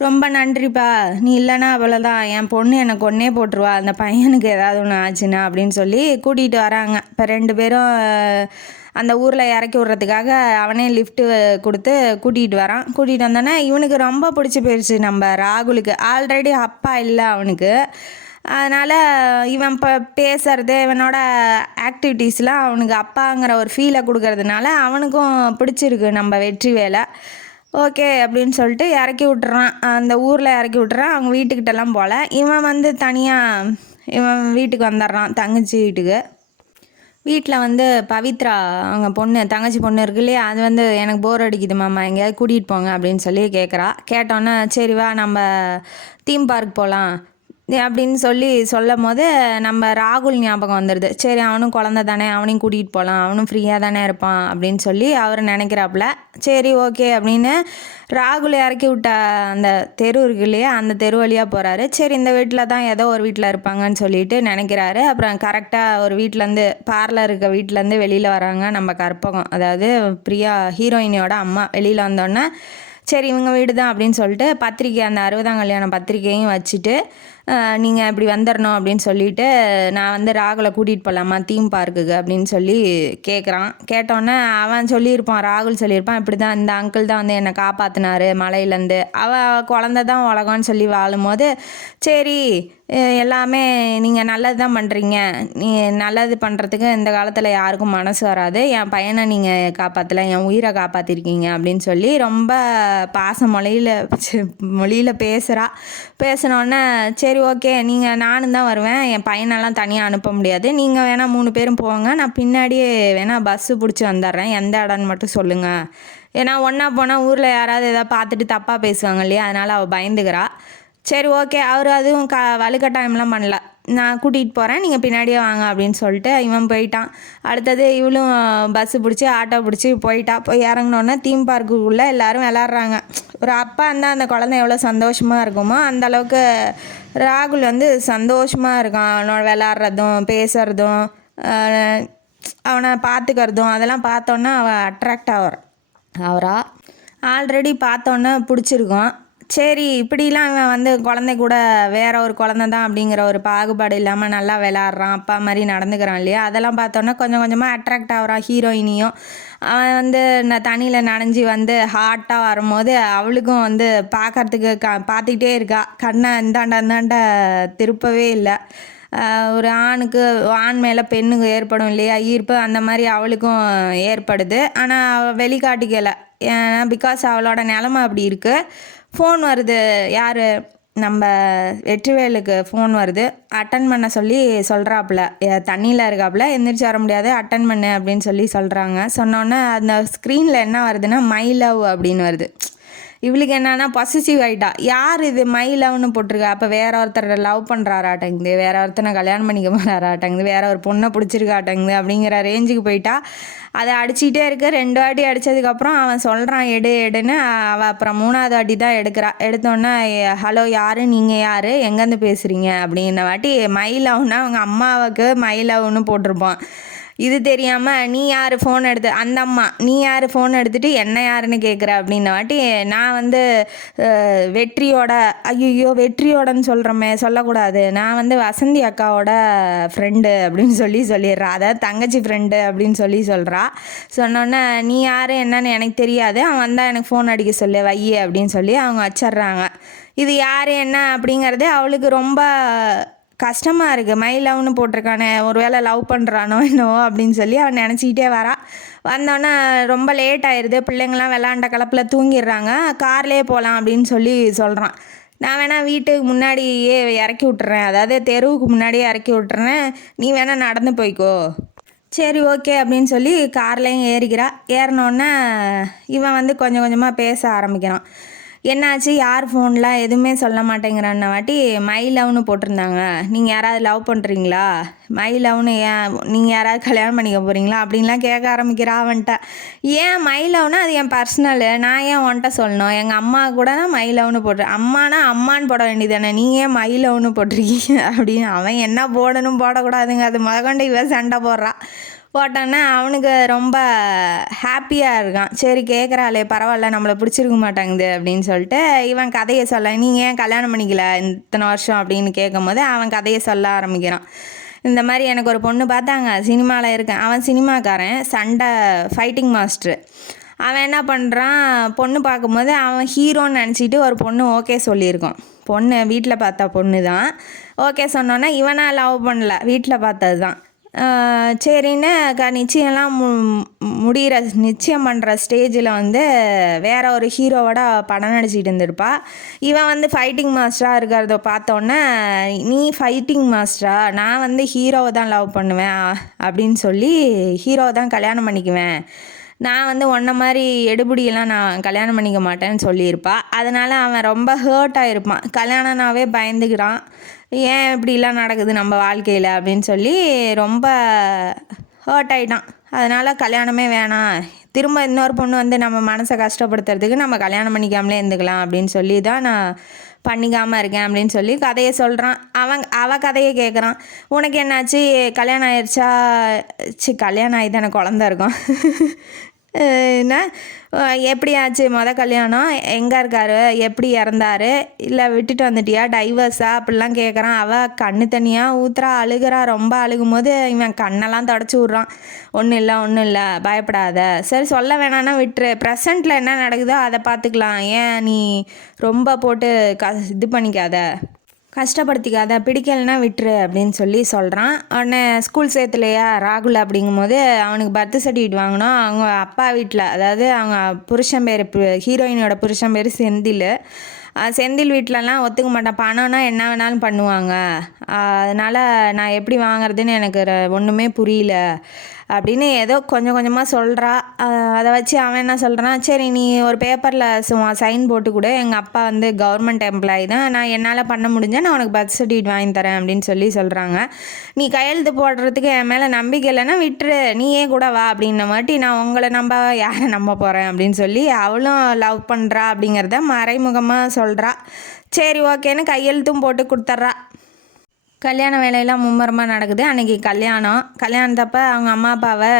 ரொம்ப நன்றிப்பா, நீ இல்லைன்னா அவ்வளோதான், என் பொண்ணு எனக்கு கொன்னே போட்டுருவா, அந்த பையனுக்கு ஏதாவது ஒன்று ஆச்சுன்னா அப்படின்னு சொல்லி கூட்டிகிட்டு வராங்க. இப்போ 2 பேரும் அந்த ஊரில் இறக்கி விட்றதுக்காக அவனே லிஃப்ட்டு கொடுத்து கூட்டிகிட்டு வரான். கூட்டிகிட்டு வந்தோன்னே இவனுக்கு ரொம்ப பிடிச்சி போயிடுச்சு நம்ம ராகுலுக்கு. ஆல்ரெடி அப்பா இல்லை அவனுக்கு, அதனால் இவன் இப்போ பேசுகிறது இவனோட ஆக்டிவிட்டீஸ்லாம் அவனுக்கு அப்பாங்கிற ஒரு ஃபீலை கொடுக்கறதுனால அவனுக்கும் பிடிச்சிருக்கு நம்ம வெற்றிவேலை. ஓகே அப்படின்னு சொல்லிட்டு இறக்கி விட்டுறான், அந்த ஊரில் இறக்கி விட்டுறான். அவங்க வீட்டுக்கிட்டலாம் போகல, இவன் வந்து தனியாக இவன் வீட்டுக்கு வந்துடுறான், தங்கச்சி வீட்டுக்கு. வீட்டில் வந்து பவித்ரா அவங்க தங்கச்சி பொண்ணு இருக்கு இல்லையா, அது வந்து எனக்கு போர் அடிக்குது மாமா, எங்கேயாவது கூட்டிகிட்டு போங்க அப்படின்னு சொல்லி கேட்குறா. கேட்டோன்னே சரி வா நம்ம தீம் பார்க் போகலாம், அப்படின்னு சொல்லும் போது நம்ம ராகுல் ஞாபகம் வந்துடுது. சரி அவனும் குழந்த தானே, அவனையும் கூட்டிகிட்டு போகலாம், அவனும் ஃப்ரீயாக தானே இருப்பான் அப்படின்னு சொல்லி அவர் நினைக்கிறாப்புல. சரி ஓகே அப்படின்னு ராகுல் இறக்கி விட்ட அந்த தெரு இருக்கு இல்லையா, அந்த தெரு வழியாக போகிறாரு. சரி இந்த வீட்டில் தான் ஏதோ ஒரு வீட்டில் இருப்பாங்கன்னு சொல்லிட்டு நினைக்கிறாரு. அப்புறம் கரெக்டாக ஒரு வீட்டிலேருந்து பார்லர் இருக்க வீட்டிலேருந்து வெளியில் வராங்க நம்ம கற்பகம், அதாவது பிரியா ஹீரோயினியோட அம்மா. வெளியில் வந்தோடனே சரி இவங்க வீடு தான் அப்படின்னு சொல்லிட்டு பத்திரிக்கை, அந்த 60ஆம் கல்யாண பத்திரிக்கையும் வச்சுட்டு நீங்கள் இப்படி வந்துடணும் அப்படின்னு சொல்லிட்டு நான் வந்து ராகுலை கூட்டிகிட்டு போகலாமா தீம் பார்க்குக்கு அப்படின்னு சொல்லி கேட்குறான். கேட்டோன்னே அவன் சொல்லியிருப்பான், ராகுல் சொல்லியிருப்பான், இப்படி தான் இந்த அங்கிள் தான் வந்து என்னை காப்பாற்றினாரு மலையிலேருந்து, அவள் குழந்த தான் உலகம்னு சொல்லி வாழும்போது சரி எல்லாமே நீங்கள் நல்லது தான் பண்ணுறீங்க, நீ நல்லது பண்ணுறதுக்கு இந்த காலத்தில் யாருக்கும் மனசு வராது, என் பையனை நீங்கள் காப்பாற்றல, என் உயிரை காப்பாற்றிருக்கீங்க அப்படின்னு சொல்லி ரொம்ப பாச மொழியில் பேசுனோன்னே சரி ஓகே நீங்கள் நானும் தான் வருவேன், என் பையனெல்லாம் தனியாக அனுப்ப முடியாது, நீங்கள் வேணால் 3 பேரும் போவாங்க, நான் பின்னாடியே வேணால் பஸ்ஸு பிடிச்சி வந்துடுறேன், எந்த இடம்னு மட்டும் சொல்லுங்கள். ஏன்னா ஒன்றா போனால் ஊரில் யாராவது எதாவது பார்த்துட்டு தப்பாக பேசுவாங்க இல்லையா, அதனால் அவள் பயந்துக்கிறா. சரி ஓகே அவர் அதுவும் வலுக்கட்டாயம்லாம் பண்ணல, நான் கூட்டிகிட்டு போகிறேன் நீங்கள் பின்னாடியே வாங்க அப்படின்னு சொல்லிட்டு இவன் போயிட்டான். அடுத்தது இவளும் பஸ்ஸு பிடிச்சி ஆட்டோ பிடிச்சி போய் இறங்கினோன்னே தீம் பார்க்குள்ளே எல்லோரும் விளாட்றாங்க. ஒரு அப்பா இருந்தால் அந்த குழந்தை எவ்வளோ சந்தோஷமாக இருக்குமோ அந்தளவுக்கு ராகுல் வந்து சந்தோஷமாக இருக்கான். அவனோட விளாட்றதும் பேசுகிறதும் அவனை பார்த்துக்கிறதும் அதெல்லாம் பார்த்தோன்னா அவன் அட்ராக்ட் அவரா ஆல்ரெடி பார்த்தோன்னே பிடிச்சிருக்கோம். சரி இப்படிலாம் இவன் வந்து குழந்தை கூட வேற ஒரு குழந்தை தான் அப்படிங்கிற ஒரு பாகுபாடு இல்லாமல் நல்லா விளாட்றான், அப்பா மாதிரி நடந்துக்கிறான் இல்லையா, அதெல்லாம் பார்த்தோன்னா கொஞ்சம் கொஞ்சமாக அட்ராக்ட் ஆகிறான் ஹீரோயினியும். அவன் வந்து தண்ணியில் நனைஞ்சி வந்து ஹாட்டாக வரும்போது அவளுக்கும் வந்து பார்க்கறதுக்கு பார்த்துக்கிட்டே இருக்கா, கண்ணை இந்தாண்ட திருப்பவே இல்லை. ஒரு ஆண் மேலே பெண்ணுக்கு ஏற்படும் இல்லையா ஈர்ப்பு, அந்த மாதிரி அவளுக்கும் ஏற்படுது. ஆனால் அவள் வெளிக்காட்டிக்கலை, ஏன்னா பிகாஸ் அவளோட நிலமை அப்படி இருக்குது. ஃபோன் வருது, யார் நம்ம வெற்றிவேலுக்கு ஃபோன் வருது, அட்டன் பண்ண சொல்லி சொல்கிறாப்புல, தண்ணியில் இருக்காப்புல எந்திரிச்சு வர முடியாது அட்டன் பண்ணு அப்படின்னு சொல்கிறாங்க. சொன்னோன்னே அந்த ஸ்க்ரீனில் என்ன வருதுன்னா மை லவ் அப்படின்னு வருது. இவளுக்கு என்னன்னா பொசசிவ் ஆகிட்டா, யார் இது மை லவ்னு போட்டிருக்கா, அப்போ வேற ஒருத்தரை லவ் பண்ணுறாராட்டங்குது, வேற ஒருத்தனை கல்யாணம் பண்ணிக்க போகிறாராட்டங்குது, வேற ஒரு பொண்ணை பிடிச்சிருக்காட்டங்குது அப்படிங்கிற ரேஞ்சுக்கு போயிட்டா. அதை அடிச்சுக்கிட்டே இருக்க 2 வாட்டி அடித்ததுக்கப்புறம் அவன் சொல்கிறான் எடுன்னு, அவள் அப்புறம் 3ஆவது வாட்டி தான் எடுத்தோன்னே ஹலோ யார் நீங்கள் யார் எங்கேருந்து பேசுகிறீங்க அப்படின்ன வாட்டி மை லவ்னா அவங்க அம்மாவுக்கு மை லவ்னு போட்டிருப்பான். இது தெரியாமல் நீ யார் ஃபோன் எடுத்து, அந்த அம்மா நீ யார் ஃபோன் எடுத்துகிட்டு என்ன யாருன்னு கேட்குற அப்படின்ன வாட்டி நான் வந்து வெற்றியோடன்னு சொல்கிறோமே, சொல்லக்கூடாது, நான் வந்து வசந்தி அக்காவோட ஃப்ரெண்டு அப்படின்னு சொல்லிடுறா, அதாவது தங்கச்சி ஃப்ரெண்டு அப்படின்னு சொல்கிறா. சொன்னோன்னே நீ யார் என்னன்னு எனக்கு தெரியாது, அவன் வந்தால் எனக்கு ஃபோன் அடிக்க சொல்லு வையே அப்படின்னு சொல்லி அவங்க வச்சிட்றாங்க. இது யார் என்ன அப்படிங்கிறது அவளுக்கு ரொம்ப கஷ்டமாக இருக்குது. மை லவ்னு போட்டிருக்கானே, ஒரு வேளை லவ் பண்ணுறானோ என்னவோ அப்படின்னு சொல்லி அவன் நினச்சிக்கிட்டே வரா. வந்தோன்னே ரொம்ப லேட் ஆயிடுது, பிள்ளைங்கள்லாம் விளாண்ட கலப்பில் தூங்கிடுறாங்க, கார்லேயே போகலாம் அப்படின்னு சொல்கிறான். நான் வேணால் வீட்டுக்கு முன்னாடியே இறக்கி விட்டுறேன், அதாவது தெருவுக்கு முன்னாடியே இறக்கி விட்டுறேன், நீ வேணால் நடந்து போய்க்கோ. சரி ஓகே அப்படின்னு சொல்லி கார்லேயும் ஏறினோன்னே இவன் வந்து கொஞ்சம் கொஞ்சமாக பேச ஆரம்பிக்கிறான். என்னாச்சு, யார் ஃபோனில் எதுவுமே சொல்ல மாட்டேங்கிறான்ன வாட்டி மை லவ்னு போட்டிருந்தாங்க, நீங்கள் யாராவது லவ் பண்ணுறீங்களா, மை லவ்னு ஏன் நீங்கள் யாராவது கல்யாணம் பண்ணிக்க போகிறீங்களா அப்படின்லாம் கேட்க ஆரம்பிக்கிறா அவன்கிட்ட. ஏன் மை லவ்னா அது என் பர்சனலு, நான் ஏன் உன்கிட்ட சொல்லணும், எங்கள் அம்மா கூட தான் மை லவ்னு போட்டுறேன், அம்மானா அம்மான்னு போட வேண்டியதானே, நீங்கள் ஏன் மை லவ்னு போட்டிருக்கீங்க அப்படின்னு. அவன் என்ன போடணும் போடக்கூடாதுங்க அது முதற்கொண்டு இவன் சண்டை போட்டான்னா அவனுக்கு ரொம்ப ஹாப்பியாக இருக்கான். சரி கேட்குறாளே பரவாயில்ல, நம்மளை பிடிச்சிருக்க மாட்டாங்குது அப்படின்னு சொல்லிட்டு இவன் கதையை சொல்ல, நீங்கள் ஏன் கல்யாணம் பண்ணிக்கல இத்தனை வருஷம் அப்படின்னு கேட்கும் போது அவன் கதையை சொல்ல ஆரம்பிக்கிறான். இந்த மாதிரி எனக்கு ஒரு பொண்ணு பார்த்தாங்க, சினிமாவில் இருக்கேன், அவன் சினிமாக்காரன், ஃபைட்டிங் மாஸ்டரு. அவன் என்ன பண்ணுறான், பொண்ணு பார்க்கும்போது அவன் ஹீரோன்னு நினச்சிட்டு ஒரு பொண்ணு ஓகே சொல்லியிருக்கான். பொண்ணு வீட்டில் பார்த்த பொண்ணு தான். ஓகே சொன்னோன்னா இவனா லவ் பண்ணல, வீட்டில் பார்த்தது தான். சரின்னு நிச்சயம் பண்ணுற ஸ்டேஜில் வந்து வேற ஒரு ஹீரோவோட படம் நடிச்சிட்டு இருந்திருப்பா. இவன் வந்து ஃபைட்டிங் மாஸ்டராக இருக்கிறத பார்த்தோன்னே, நீ ஃபைட்டிங் மாஸ்டரா, நான் வந்து ஹீரோவை தான் லவ் பண்ணுவேன் அப்படின்னு சொல்லி ஹீரோவை தான் கல்யாணம் பண்ணிக்குவேன், நான் வந்து உன்ன மாதிரி எடுபடியெல்லாம் நான் கல்யாணம் பண்ணிக்க மாட்டேன்னு சொல்லியிருப்பா. அதனால் அவன் ரொம்ப ஹர்ட் ஆகிருப்பான், கல்யாணம்னாவே பயந்துக்கிறான். ஏன் இப்படிலாம் நடக்குது நம்ம வாழ்க்கையில் அப்படின்னு சொல்லி ரொம்ப ஹர்ட் ஆகிட்டான். அதனால் கல்யாணமே வேணாம், திரும்ப இன்னொரு பொண்ணு வந்து நம்ம மனசை கஷ்டப்படுத்துறதுக்கு நம்ம கல்யாணம் பண்ணிக்காமலே இருந்துக்கலாம் அப்படின்னு சொல்லி தான் நான் பண்ணிக்காமல் இருக்கேன் அப்படின்னு சொல்லி கதையை சொல்கிறான். அவள் கதையை கேட்குறான். உனக்கு என்னாச்சு, கல்யாணம் ஆயிடுச்சா? கல்யாணம் ஆகி தானே குழந்த இருக்கும். என்ன எப்படி ஆச்சு கல்யாணம், எங்கே இருக்காரு, எப்படி இறந்தாரு, இல்லை விட்டுட்டு வந்துட்டியா, டைவர்ஸா அப்படிலாம் கேட்குறான். அவள் கண்ணு தனியாக ஊத்துறா, அழுகிறா. ரொம்ப அழுகும் போது இவன் கண்ணெல்லாம் தொடச்சி விட்றான். ஒன்றும் இல்லை பயப்படாத, சரி சொல்ல வேணான்னா விட்டுரு, ப்ரெசண்ட்டில் என்ன நடக்குதோ அதை பார்த்துக்கலாம், ஏன் நீ ரொம்ப போட்டு இது பண்ணிக்காத, கஷ்டப்படுத்திக்காத, பிடிக்கலைன்னா விட்டுரு அப்படின்னு சொல்லி சொல்கிறான். உடனே ஸ்கூல் சேர்த்துலையா ராகுல் அப்படிங்கும்போது அவனுக்கு பர்த் சர்டிஃபிகேட் வாங்கினோம். அவங்க அப்பா வீட்டில், அதாவது அவங்க புருஷன் பேர், ஹீரோயினோட புருஷன் பேர் செந்தில் வீட்டிலலாம் ஒத்துக்க மாட்டான். பணம்னா என்ன வேணாலும் பண்ணுவாங்க, அதனால் நான் எப்படி வாங்குறதுன்னு எனக்கு ஒன்றுமே புரியல அப்படின்னு ஏதோ கொஞ்சம் கொஞ்சமாக சொல்கிறா. அதை வச்சு அவன் என்ன சொல்கிறான், சரி நீ ஒரு பேப்பரில் சைன் போட்டு கொடு, எங்கள் அப்பா வந்து கவர்மெண்ட் எம்ப்ளாயி தான், நான் என்னால் பண்ண முடிஞ்சால் நான் உனக்கு பர்த் சர்டிஃபிகேட் வாங்கி தரேன் அப்படின்னு சொல்லி சொல்கிறாங்க. நீ கையெழுத்து போடுறதுக்கு என் மேலே நம்பிக்கை இல்லைன்னா விட்டுரு, நீயே கூட வா அப்படின்ன மாட்டி, நான் உங்களை யாரை நம்ப போகிறேன் அப்படின்னு சொல்லி அவளும் லவ் பண்ணுறா அப்படிங்கிறத மறைமுகமாக சொல்கிறா. சரி ஓகேன்னு கையெழுத்தும் போட்டு கொடுத்துட்றா. கல்யாண வேலையெல்லாம் மும்முரமாக நடக்குது. அன்றைக்கி கல்யாணத்தப்போ அவங்க அம்மா அப்பாவை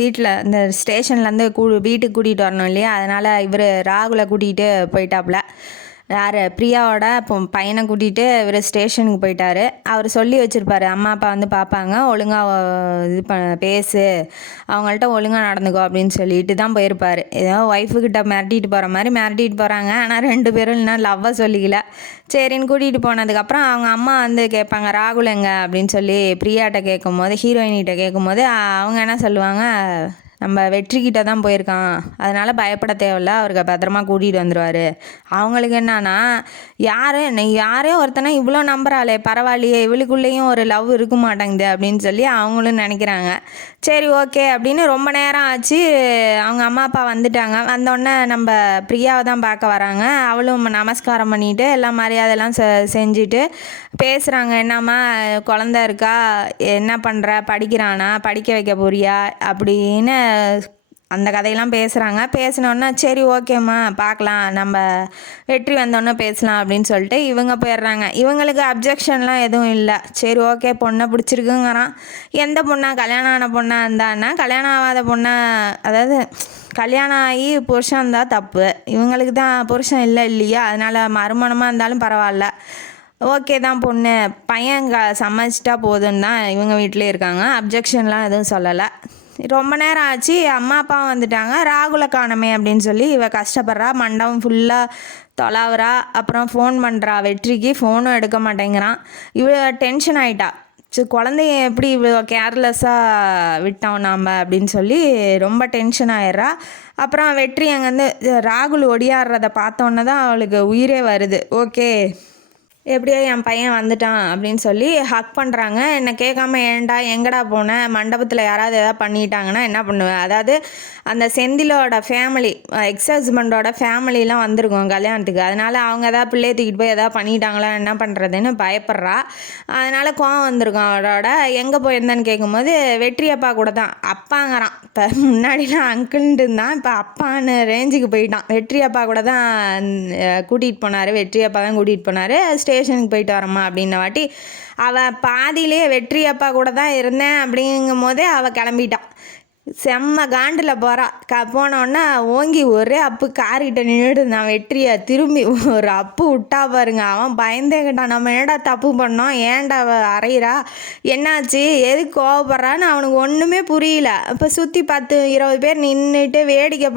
வீட்டில் இந்த ஸ்டேஷன்லேருந்து வீட்டுக்கு கூட்டிகிட்டு வரணும் இல்லையா, அதனால் இவர் ராகுலை கூட்டிகிட்டு போயிட்டாப்புல. யார், பிரியாவோட பையனை கூட்டிகிட்டு இவர் ஸ்டேஷனுக்கு போயிட்டார். அவர் சொல்லி வச்சுருப்பாரு, அம்மா அப்பா வந்து பார்ப்பாங்க, ஒழுங்காக இது பேசு, அவங்கள்ட்ட ஒழுங்காக நடந்துக்கோ அப்படின்னு சொல்லிட்டு தான் போயிருப்பார். ஏதோ ஒய்ஃபுக்கிட்ட மிரட்டிட்டு போகிற மாதிரி மிரட்டிட்டு போகிறாங்க. ஆனால் 2 பேரும் இன்னும் லவ்வை சொல்லிக்கல. சரின்னு கூட்டிகிட்டு போனதுக்கப்புறம் அவங்க அம்மா வந்து கேட்பாங்க, ராகுல் எங்க அப்படின்னு சொல்லி பிரியாட்ட கேட்கும்போது, ஹீரோயினிகிட்ட கேட்கும்போது அவங்க என்ன சொல்லுவாங்க, நம்ம வெற்றிக்கிட்ட தான் போயிருக்கான், அதனால் பயப்பட தேவையில்ல, அவருக்கு பத்திரமா கூட்டிகிட்டு வந்துடுவார். அவங்களுக்கு என்னன்னா, யாரையும் ஒருத்தனை இவ்வளோ நம்புறாளே, பரவாயில்லையே, இவளுக்குள்ளேயும் ஒரு லவ் இருக்க மாட்டேங்குது அப்படின்னு சொல்லி அவங்களும் நினைக்கிறாங்க. சரி ஓகே அப்படின்னு ரொம்ப நேரம் ஆச்சு. அவங்க அம்மா அப்பா வந்துட்டாங்க. வந்தோடனே நம்ம பிரியாவை தான் பார்க்க வராங்க. அவளும் நமஸ்காரம் பண்ணிவிட்டு எல்லாம் மரியாதைலாம் செஞ்சுட்டு பேசுகிறாங்க. என்னம்மா குழந்த இருக்கா, என்ன பண்ணுற, படிக்கிறானா, படிக்க வைக்க போறியா அப்படின்னு அந்த கதையெல்லாம் பேசுகிறாங்க. பேசினோன்னா சரி ஓகேம்மா பார்க்கலாம், நம்ம வெற்றி வந்தோன்னே பேசலாம் அப்படின்னு சொல்லிட்டு இவங்க போயிடுறாங்க. இவங்களுக்கு அப்ஜெக்ஷன்லாம் எதுவும் இல்லை. சரி ஓகே, பொண்ணை பிடிச்சிருக்குங்கிறான். எந்த பொண்ணா, கல்யாணம் ஆன பொண்ணாக இருந்தான்னா, கல்யாணம் ஆகாத பொண்ணா, அதாவது கல்யாணம் ஆகி புருஷன் இருந்தால் தப்பு, இவங்களுக்கு தான் புருஷன் இல்லையா, அதனால் மறுமணமாக இருந்தாலும் பரவாயில்ல, ஓகே தான், பொண்ணு பையன் சம்மதிச்சிட்டா போதுன்னு தான் இவங்க வீட்டிலே இருக்காங்க. அப்ஜெக்ஷன்லாம் எதுவும் சொல்லலை. ரொம்ப நேரம் ஆச்சு. அம்மா அப்பாவும் வந்துட்டாங்க. ராகுலை காணமே அப்படின்னு சொல்லி இவ கஷ்டப்படுறா. மண்டபம் ஃபுல்லாக தொலாவுறா. அப்புறம் ஃபோன் பண்ணுறா வெற்றிக்கு, ஃபோனும் எடுக்க மாட்டேங்கிறான். இவ டென்ஷன் ஆகிட்டா. சரி குழந்தைய எப்படி இவ்வளோ கேர்லெஸ்ஸாக விட்டோம் நாம் அப்படின்னு சொல்லி ரொம்ப டென்ஷன் ஆயிடுறா. அப்புறம் வெற்றி அங்கேருந்து ராகுல் ஒடியாடுறத பார்த்தோன்னே தான் அவளுக்கு உயிரே வருது. ஓகே, எப்படியோ என் பையன் வந்துட்டான் அப்படின்னு சொல்லி ஹக் பண்ணுறாங்க. என்னை கேட்காம ஏன்டா எங்கடா போனேன், மண்டபத்தில் யாராவது எதாவது பண்ணிட்டாங்கன்னா என்ன பண்ணுவேன், அதாவது அந்த செந்திலோட ஃபேமிலி, எக்ஸ் ஹஸ்பண்டோட ஃபேமிலிலாம் வந்திருக்கோம் கல்யாணத்துக்கு, அதனால் அவங்க எதாவது பிள்ளையை தூக்கிட்டு போய் எதாவது பண்ணிட்டாங்களா என்ன பண்ணுறதுன்னு பயப்படுறா. அதனால் கோவம் வந்திருக்கோம் அவரோட. எங்கே போயிருந்தேன்னு கேட்கும்போது வெற்றி அப்பா கூட தான். அப்பாங்கிறான். இப்போ முன்னாடிலாம் அங்கிள்ன்ட்டு இருந்தான், இப்போ அப்பான்னு ரேஞ்சுக்கு போயிட்டான். வெற்றி அப்பா கூட தான் கூட்டிகிட்டு போனார். வெற்றி அப்பா தான் கூட்டிகிட்டு போனார். ஸ்டேஷனுக்கு போயிட்டு வரம்மா அப்படின்ன வாட்டி அவள் பாதியிலே வெற்றி அப்பா கூட தான் இருந்தேன் அப்படிங்கும் போதே அவள் கிளம்பிட்டான். செம்ம காண்டில் போகிறா. போனோன்னா ஓங்கி ஒரே அப்பு கார்கிட்ட நின்றுட்டு நான் வெற்றியை திரும்பி ஒரு அப்பு விட்டா பாருங்க. அவன் பயந்தே கேட்டான், நம்ம என்னடா தப்பு பண்ணோம், ஏன்டா அறையிறா, என்னாச்சு, எதுக்கு கோவப்படுறான்னு அவனுக்கு ஒன்றுமே புரியல. இப்போ சுற்றி 10-20 பேர் நின்றுட்டு வேடிக்கை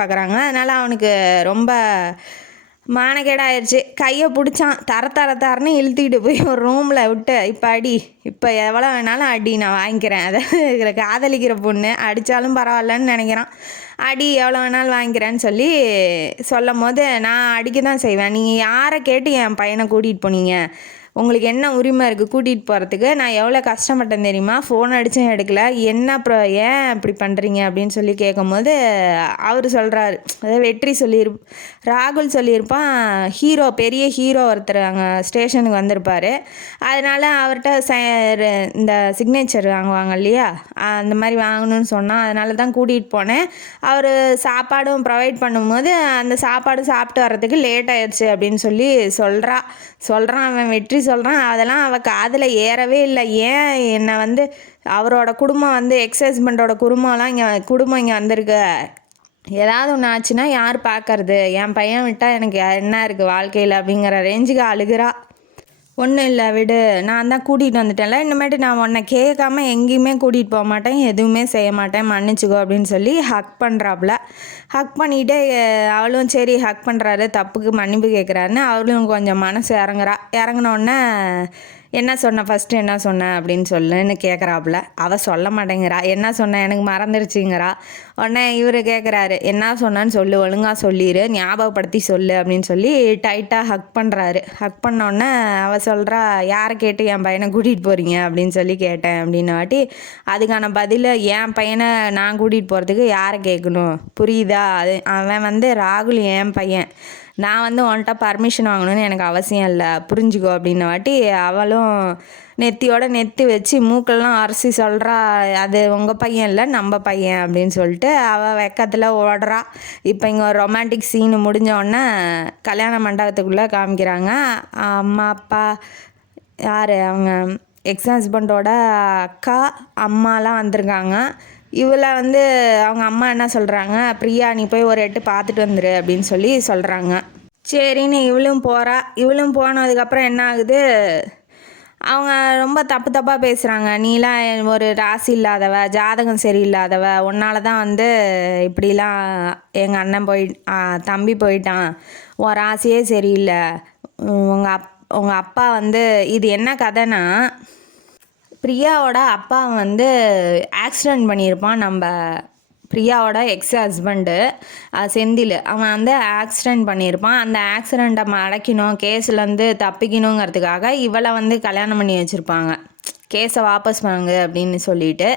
பார்க்குறாங்க. அதனால் அவனுக்கு ரொம்ப மானக்கேடாயிருச்சு. கையை பிடிச்சான், தரன்னு இழுத்துக்கிட்டு போய் ஒரு ரூமில் விட்டு, இப்போ அடி, இப்போ எவ்வளோ வேணாலும் அடி, நான் வாங்கிக்கிறேன், அதாவது காதலிக்கிற பொண்ணு அடித்தாலும் பரவாயில்லன்னு நினைக்கிறான். அடி எவ்வளோ வேணாலும் வாங்கிக்கிறேன்னு சொல்லி சொல்லும் போது, நான் அடிக்க தான் செய்வேன், நீங்கள் யாரை கேட்டு என் பையனை கூட்டிகிட்டு போனீங்க, உங்களுக்கு என்ன உரிமை இருக்குது கூட்டிகிட்டு போகிறதுக்கு? நான் எவ்வளோ கஷ்டப்பட்டேன் தெரியுமா? ஃபோன் அடித்தும் எடுக்கல. என்ன அப்புறம் ஏன் இப்படி பண்ணுறீங்க அப்படின்னு சொல்லி கேட்கும்போது அவர் சொல்கிறாரு, அதாவது ராகுல் சொல்லியிருப்பான், பெரிய ஹீரோ ஒருத்தர் அங்கே ஸ்டேஷனுக்கு வந்திருப்பார். அதனால் அவர்கிட்ட இந்த சிக்னேச்சர் வாங்குவாங்க இல்லையா, அந்த மாதிரி வாங்கணும்னு சொன்னால் அதனால தான் கூட்டிகிட்டு போனேன். அவர் சாப்பாடும் ப்ரொவைட் பண்ணும்போது அந்த சாப்பாடு சாப்பிட்டு வர்றதுக்கு லேட் ஆயிடுச்சு அப்படின்னு சொல்லி சொல்கிறான். அவன் வெற்றி சொல்கிறான். அதெல்லாம் அவள் காதில் ஏறவே இல்லை. ஏன் என்னை வந்து அவரோட குடும்பம் வந்து எக்ஸ் ஹஸ்பண்டோட குடும்பம்லாம் குடும்பம் இங்கே வந்திருக்கு, ஏதாவது ஒன்று ஆச்சுன்னா யார் பார்க்கறது, என் பையன் விட்டால் எனக்கு என்ன இருக்குது வாழ்க்கையில் அப்படிங்கிற ரேஞ்சுக்கு அழுகிறா. ஒன்றும் இல்லை விடு, நான் தான் கூட்டிகிட்டு வந்துட்டேன்ல, இனிமேட்டு நான் உன்னை கேட்காம எங்கேயுமே கூட்டிகிட்டு போக மாட்டேன், எதுவுமே செய்ய மாட்டேன், மன்னிச்சிக்கோ அப்படின்னு சொல்லி ஹக் பண்ணுறாப்புல. ஹக் பண்ணிவிட்டு அவளும் சரி ஹக் பண்ணுறாரு, தப்புக்கு மன்னிப்பு கேட்குறாருன்னு அவளும் கொஞ்சம் மனசு இறங்கினோடனே என்ன ஃபஸ்ட்டு என்ன சொன்னேன் அப்படின்னு சொல்லுன்னு கேட்குறாப்புல. அவள் சொல்ல மாட்டேங்கிறா. என்ன சொன்னேன் எனக்கு மறந்துருச்சுங்கிறா. உடனே இவர் கேட்குறாரு, என்ன சொன்னான்னு சொல்லு, ஒழுங்காக சொல்லிடு, ஞாபகப்படுத்தி சொல்லு அப்படின்னு சொல்லி டைட்டாக ஹக் பண்ணுறாரு. ஹக் பண்ணோடனே அவள் சொல்கிறா, யாரை கேட்டு என் பையனை கூட்டிகிட்டு போகிறீங்க அப்படின்னு சொல்லி கேட்டேன் அப்படின்னு வாட்டி, அதுக்கான பதில், என் பையனை நான் கூட்டிகிட்டு போகிறதுக்கு யாரை கேட்கணும் புரியுதா? அவன் வந்து ராகுல் என் பையன், நான் வந்து உன்கிட்ட பர்மிஷன் வாங்கணும்னு எனக்கு அவசியம் இல்லை, புரிஞ்சுக்கோ அப்படின்ன வாட்டி அவளும் நெத்தியோட நெத்தி வச்சு மூக்கெல்லாம் அரிசி சொல்கிறா, அது உங்கள் பையன் இல்லை நம்ம பையன் அப்படின்னு சொல்லிட்டு அவள் வெக்கத்தில் ஓடுறா. இப்போ இங்கே ஒரு ரொமான்டிக் சீனு முடிஞ்சோடனே கல்யாண மண்டபத்துக்குள்ளே காமிக்கிறாங்க. அம்மா அப்பா யார், அவங்க எக்ஸ் ஹஸ்பண்டோட அக்கா அம்மாலாம் வந்திருக்காங்க. இவளை வந்து அவங்க அம்மா என்ன சொல்கிறாங்க, பிரியா நீ போய் ஒரு எட்டு பார்த்துட்டு வந்துரு அப்படின்னு சொல்லி சொல்கிறாங்க. சரின்னு இவளும் போகிறா. இவளும் போனதுக்கப்புறம் என்ன ஆகுது, அவங்க ரொம்ப தப்பாக பேசுகிறாங்க. நீலாம் ஒரு ராசி இல்லாதவ, ஜாதகம் சரியில்லாதவ, உன்னால தான் வந்து இப்படிலாம் எங்கள் அண்ணன் தம்பி போயிட்டான், உன் ராசியே சரியில்லை, உங்கள் அப்பா வந்து இது என்ன கதைன்னா, பிரியாவோட அப்பா வந்து ஆக்சிடெண்ட் பண்ணியிருப்பான். நம்ம பிரியாவோட எக்ஸ் ஹஸ்பண்டு செந்தில், அவன் வந்து ஆக்சிடெண்ட் பண்ணியிருப்பான். அந்த ஆக்சிடெண்ட்டை அடைக்கணும், கேஸ்லேருந்து தப்பிக்கணுங்கிறதுக்காக இவளை வந்து கல்யாணம் பண்ணி வச்சுருப்பாங்க, கேஸை வாபஸ் வாங்கு அப்படின்னு சொல்லிட்டு.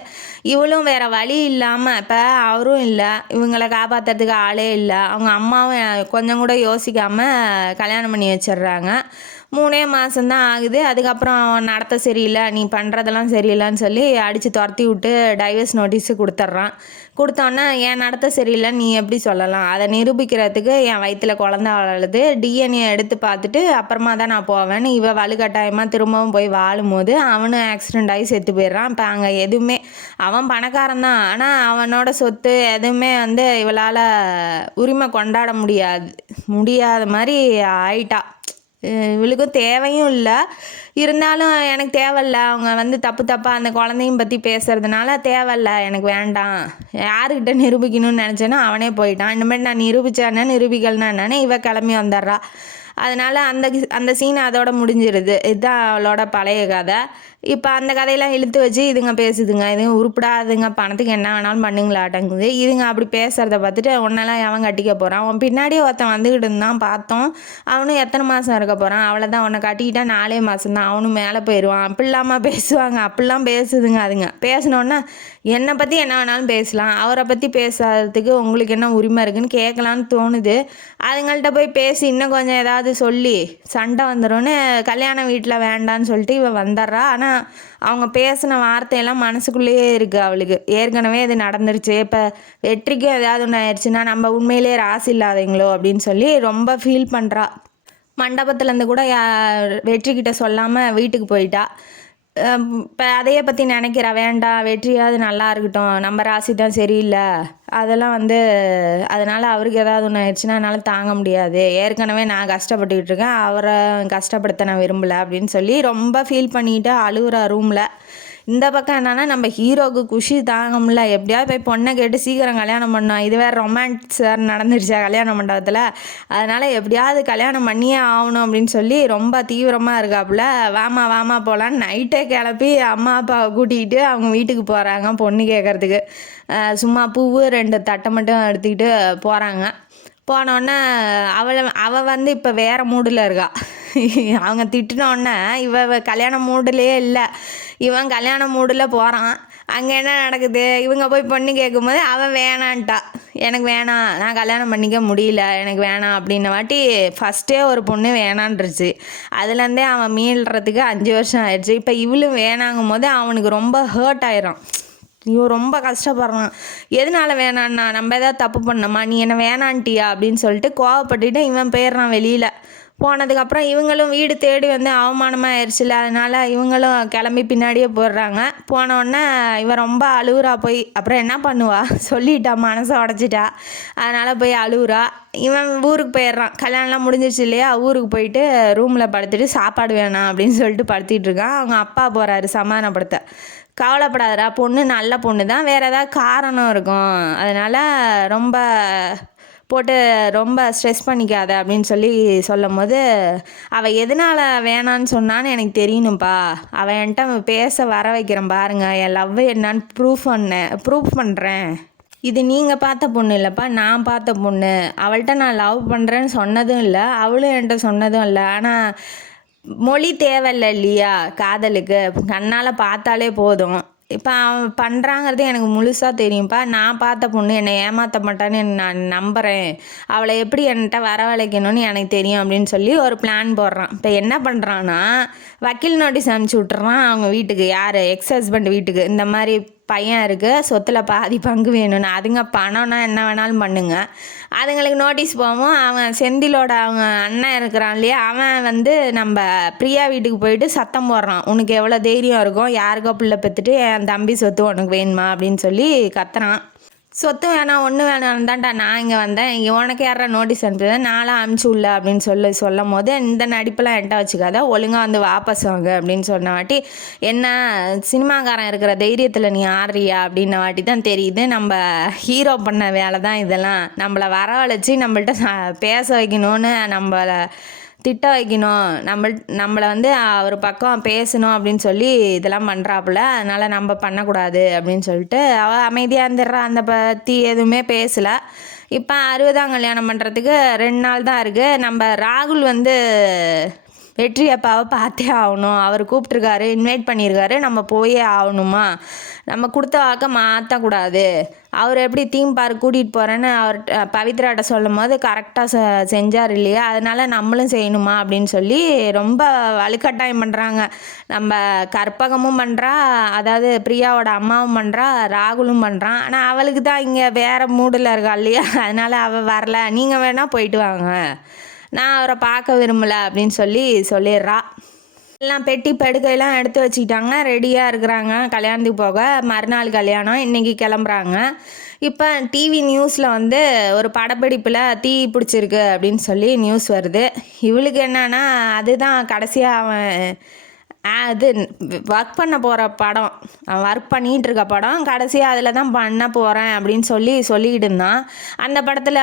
இவளும் வேறு வழி இல்லாமல், இப்போ அவரும் இல்லை, இவங்களை காப்பாற்றுறதுக்கு ஆளே இல்லை, அவங்க அம்மாவும் கொஞ்சம் கூட யோசிக்காமல் கல்யாணம் பண்ணி வச்சிடுறாங்க. 3 மாதம்தான் ஆகுது. அதுக்கப்புறம் நடத்த சரியில்லை, நீ பண்ணுறதெல்லாம் சரியில்லைன்னு சொல்லி அடித்து துரத்தி விட்டு டைவர்ஸ் நோட்டீஸு கொடுத்தோன்னே என் நடத்த சரியில்லை நீ எப்படி சொல்லலாம், அதை நிரூபிக்கிறதுக்கு என் வயிற்றில் குழந்த வளருது, டிஎன்ஏ எடுத்து பார்த்துட்டு அப்புறமா தான் நான் போவேன்னு இவள் வலுக்கட்டாயமாக திரும்பவும் போய் வாழும்போது அவனும் ஆக்சிடெண்ட் ஆகி செத்து போயிடுறான். இப்போ அங்கே எதுவுமே, அவன் பணக்காரன் தான், ஆனால் அவனோட சொத்து எதுவுமே வந்து இவளால் உரிமை கொண்டாட முடியாத மாதிரி ஆயிட்டா. இவளுக்கும் தேவையும் இல்லை, இருந்தாலும் எனக்கு தேவையில்ல, அவங்க வந்து தப்பாக அந்த குழந்தையும் பற்றி பேசுகிறதுனால தேவையில்ல, எனக்கு வேண்டாம், யாருக்கிட்ட நிரூபிக்கணும்னு நினச்சேன்னா அவனே போயிட்டான், இனிமேல் நான் நிரூபித்தானே நிரூபிக்கலன்னா என்னன்னு இவ கிளம்பி வந்துடுறா. அதனால் அந்த சீன் அதோட முடிஞ்சிருது. இதுதான் அவளோட பழைய கதை. இப்போ அந்த கதையெல்லாம் இழுத்து வச்சு இதுங்க பேசுதுங்க, இதுங்க உருப்படாதுங்க, பணத்துக்கு என்ன வேணாலும் பண்ணுங்களாட்டங்குது. இதுங்க அப்படி பேசுகிறத பார்த்துட்டு உன்னெல்லாம் எவன் கட்டிக்க போகிறான், அவன் பின்னாடியே ஒருத்தன் வந்துக்கிட்டு இருந்தான் பார்த்தோம், அவனும் எத்தனை மாதம் இருக்க போகிறான், அவ்வளோதான், உன்னை கட்டிக்கிட்டா 4 மாதம்தான், அவனும் மேலே போயிடுவான், அப்படிலாமா பேசுவாங்க, அப்படிலாம் பேசுதுங்க. அதுங்க பேசினோன்னா என்னை பற்றி என்ன வேணாலும் பேசலாம், அவரை பற்றி பேசுறதுக்கு உங்களுக்கு என்ன உரிமை இருக்குன்னு கேட்கலான்னு தோணுது. அதுங்கள்ட்ட போய் பேசி இன்னும் கொஞ்சம் ஏதாவது சொல்லி சண்டை வந்துடும்னு கல்யாண வீட்டில் வேண்டான்னு சொல்லிட்டு இவன் வந்துடுறா. ஆனால் அவங்க பேசின வார்த்தையெல்லாம் மனசுக்குள்ளேயே இருக்குது அவளுக்கு, ஏற்கனவே இது நடந்துருச்சு, இப்போ வெற்றிக்கும் ஏதாவது ஒன்று ஆயிடுச்சுன்னா நம்ம உண்மையிலே ராசி இல்லாதீங்களோ அப்படின்னு சொல்லி ரொம்ப ஃபீல் பண்ணுறா. மண்டபத்துலேருந்து கூட வெற்றிக்கிட்ட சொல்லாமல் வீட்டுக்கு போயிட்டா. இப்போ அதையே பற்றி நினைக்கிறா, வேண்டாம் வெற்றியாவது நல்லா இருக்கட்டும், நம்ம ராசி தான் சரியில்லை, அதெல்லாம் வந்து அதனால் அவருக்கு ஏதாவது ஒன்று ஆயிடுச்சுன்னா என்னால் தாங்க முடியாது, ஏற்கனவே நான் கஷ்டப்பட்டுக்கிட்டு இருக்கேன், அவரை கஷ்டப்படுத்த நான் விரும்பலை அப்படின்னு சொல்லி ரொம்ப ஃபீல் பண்ணிட்டு அழுகுறா ரூமில். இந்த பக்கம் என்னன்னா நம்ம ஹீரோவுக்கு குஷி தாங்க முடியல, எப்படியாவது போய் பொண்ணை கேட்டு சீக்கிரம் கல்யாணம் பண்ணோம், இது வேறு ரொமான்ஸ் வேறு நடந்துருச்சா கல்யாண மண்டபத்தில், அதனால் எப்படியாவது கல்யாணம் பண்ணியே ஆகணும் அப்படின்னு சொல்லி ரொம்ப தீவிரமாக இருக்காப்புல. வாமா போகலான்னு நைட்டே கிளப்பி அம்மா அப்பாவை கூட்டிகிட்டு அவங்க வீட்டுக்கு போகிறாங்க பொண்ணு கேட்குறதுக்கு. சும்மா பூவு 2 தட்டை மட்டும் எடுத்துக்கிட்டு போகிறாங்க. போனோடனே அவள் வந்து இப்போ வேறு மூடில் இருக்கா. அவங்க திட்டினோடனே இவ கல்யாண மூடுலேயே இல்லை, இவன் கல்யாண மூடில் போகிறான். அங்கே என்ன நடக்குது, இவங்க போய் பொண்ணு கேட்கும்போது அவன் வேணான்ட்டா, எனக்கு வேணாம், நான் கல்யாணம் பண்ணிக்க முடியல, எனக்கு வேணாம் அப்படின்ன வாட்டி ஃபஸ்ட்டே ஒரு பொண்ணு வேணான்ருச்சு. அதுலேருந்தே அவன் மீள்றதுக்கு 5 வருஷம் ஆயிடுச்சு. இப்போ இவளும் வேணாங்கும் போது அவனுக்கு ரொம்ப ஹர்ட் ஆயிரும். இவன் ரொம்ப கஷ்டப்படுறான். எதனால வேணான்னா, நம்ம ஏதாவது தப்பு பண்ணோமா, நீ என்ன வேணான்ட்டியா அப்படின்னு சொல்லிட்டு கோவப்பட்டுட்டு இவன் போயிடுறான் வெளியில். போனதுக்கப்புறம் இவங்களும் வீடு தேடி வந்து அவமானமாக ஆயிடுச்சுல, அதனால் இவங்களும் கிளம்பி பின்னாடியே போடுறாங்க. போனோடனே இவன் ரொம்ப அழுவுறா போய். அப்புறம் என்ன பண்ணுவா, சொல்லிட்டா, மனசை உடச்சிட்டா, அதனால் போய் அழுவுறா. இவன் ஊருக்கு போயிடுறான். கல்யாணம்லாம் முடிஞ்சிருச்சு இல்லையா, ஊருக்கு போயிட்டு ரூமில் படுத்துட்டு சாப்பாடு வேணாம் அப்படின்னு சொல்லிட்டு படுத்திகிட்டு இருக்கான். அவங்க அப்பா போகிறாரு சமாதானப்படுத்த. கவலைப்படாதடா, பொண்ணு நல்ல பொண்ணு தான், வேறு ஏதாவது காரணம் இருக்கும், அதனால் ரொம்ப போட்டு ரொம்ப ஸ்ட்ரெஸ் பண்ணிக்காத அப்படின்னு சொல்லி சொல்லும் போது, அவள் எதனால் வேணான்னு சொன்னான்னு எனக்கு தெரியணும்ப்பா, அவள் என்கிட்ட பேச வர வைக்கிறேன் பாருங்க, என் லவ் என்னான்னு ப்ரூஃப் பண்ணுறேன். இது நீங்கள் பார்த்த பொண்ணு இல்லைப்பா, நான் பார்த்த பொண்ணு. அவள்கிட்ட நான் லவ் பண்ணுறேன்னு சொன்னதும் இல்லை, அவளும் என்கிட்ட சொன்னதும் இல்லை. ஆனால் மொழி தேவையில்லை இல்லையா காதலுக்கு, கண்ணால் பார்த்தாலே போதும். இப்போ அவன் பண்ணுறாங்கிறது எனக்கு முழுசாக தெரியும்ப்பா. நான் பார்த்த பொண்ணு என்னை ஏமாற்ற மாட்டான்னு நான் நம்புகிறேன். அவளை எப்படி என்கிட்ட வரவழைக்கணும்னு எனக்கு தெரியும் அப்படின்னு சொல்லி ஒரு பிளான் போடுறான். இப்போ என்ன பண்ணுறான்னா, வக்கீல் நோட்டீஸ் அனுப்பிச்சி விட்டுறான் அவங்க வீட்டுக்கு. யார், எக்ஸ் ஹஸ்பண்ட் வீட்டுக்கு. இந்த மாதிரி பையன் இருக்குது, சொத்தில் பாதி பங்கு வேணும்னு. அதுங்க பணம்னா என்ன வேணாலும் பண்ணுங்க. அதுங்களுக்கு நோட்டீஸ் போவோம். அவன் செந்திலோட அவங்க அண்ணன் இருக்கிறான் இல்லையா, அவன் வந்து நம்ம பிரியா வீட்டுக்கு போயிட்டு சத்தம் போடுறான், உனக்கு எவ்வளோ தைரியம் இருக்கும், யாருக்கோ பிள்ளை பெற்றுட்டு என் தம்பி சொத்து உனக்கு வேணுமா அப்படின்னு சொல்லி கத்துறான். சொத்து வேணாம், ஒன்று வேணாம் தான்டா நான் இங்கே வந்தேன், இங்கே உனக்கு யாரா நோட்டீஸ் அனுப்புது, நான்லாம் அனுப்பிச்சி உள்ள அப்படின்னு சொல்லும் போது, இந்த நடிப்பெல்லாம் என்கிட்ட வச்சுக்காத, ஒழுங்காக வந்து வாபஸ் வாங்க அப்படின்னு சொன்ன வாட்டி, என்ன சினிமாக்காரன் இருக்கிற தைரியத்தில் நீ ஆடுறியா அப்படின்ன வாட்டி தான் தெரியுது, நம்ம ஹீரோ பண்ண வேலை தான் இதெல்லாம். நம்மளை வரவழைச்சி நம்மள்ட்ட பேச வைக்கணும்னு, நம்மளை திட்ட வைக்கணும், நம்மளை வந்து ஒரு பக்கம் பேசணும் அப்படின்னு சொல்லி இதெல்லாம் பண்ணுறாப்புல. அதனால் நம்ம பண்ணக்கூடாது அப்படின்னு சொல்லிட்டு அவள் அமைதியாக இருந்துடுறா, அந்த பற்றி எதுவுமே பேசலை. இப்போ 60ஆம் கல்யாணம் பண்ணுறதுக்கு 2 நாள் தான் இருக்குது. நம்ம ராகுல் வந்து வெற்றி அப்பாவை பார்த்தே ஆகணும், அவர் கூப்பிட்ருக்காரு, இன்வைட் பண்ணியிருக்காரு, நம்ம போயே ஆகணுமா, நம்ம கொடுத்த வாக்க மாற்றக்கூடாது. அவர் எப்படி தீம் பார்க் கூட்டிகிட்டு போகிறேன்னு அவர் பவித்ராட்ட சொல்லும் போது கரெக்டாக செஞ்சார் இல்லையா, அதனால் நம்மளும் செய்யணுமா அப்படின்னு சொல்லி ரொம்ப வலுக்கட்டாயம் பண்ணுறாங்க. நம்ம கற்பகமும் பண்ணுறா, அதாவது பிரியாவோட அம்மாவும் பண்ணுறா, ராகுலும் பண்ணுறான். ஆனால் அவளுக்கு தான் இங்கே வேறு மூடில் இருக்கா இல்லையா, அதனால் அவள் வரல, நீங்கள் வேணால் போயிட்டு வாங்க, நான் அவரை பார்க்க விரும்பலை அப்படின்னு சொல்லிடுறா. எல்லாம் பெட்டி படுக்கையெல்லாம் எடுத்து வச்சுக்கிட்டாங்க, ரெடியாக இருக்கிறாங்க கல்யாணத்துக்கு போக. மறுநாள் கல்யாணம், இன்றைக்கி கிளம்புறாங்க. இப்போ டிவி நியூஸில் வந்து ஒரு படப்பிடிப்பில் தீ பிடிச்சிருக்கு அப்படின்னு சொல்லி நியூஸ் வருது. இவளுக்கு என்னன்னா, அதுதான் கடைசியாக அவன் அது ஒர்க் பண்ண போகிற படம், ஒர்க் பண்ணிகிட்டு இருக்க படம், கடைசியாக அதில் தான் பண்ண போகிறேன் அப்படின்னு சொல்லிக்கிட்டு இருந்தான். அந்த படத்தில்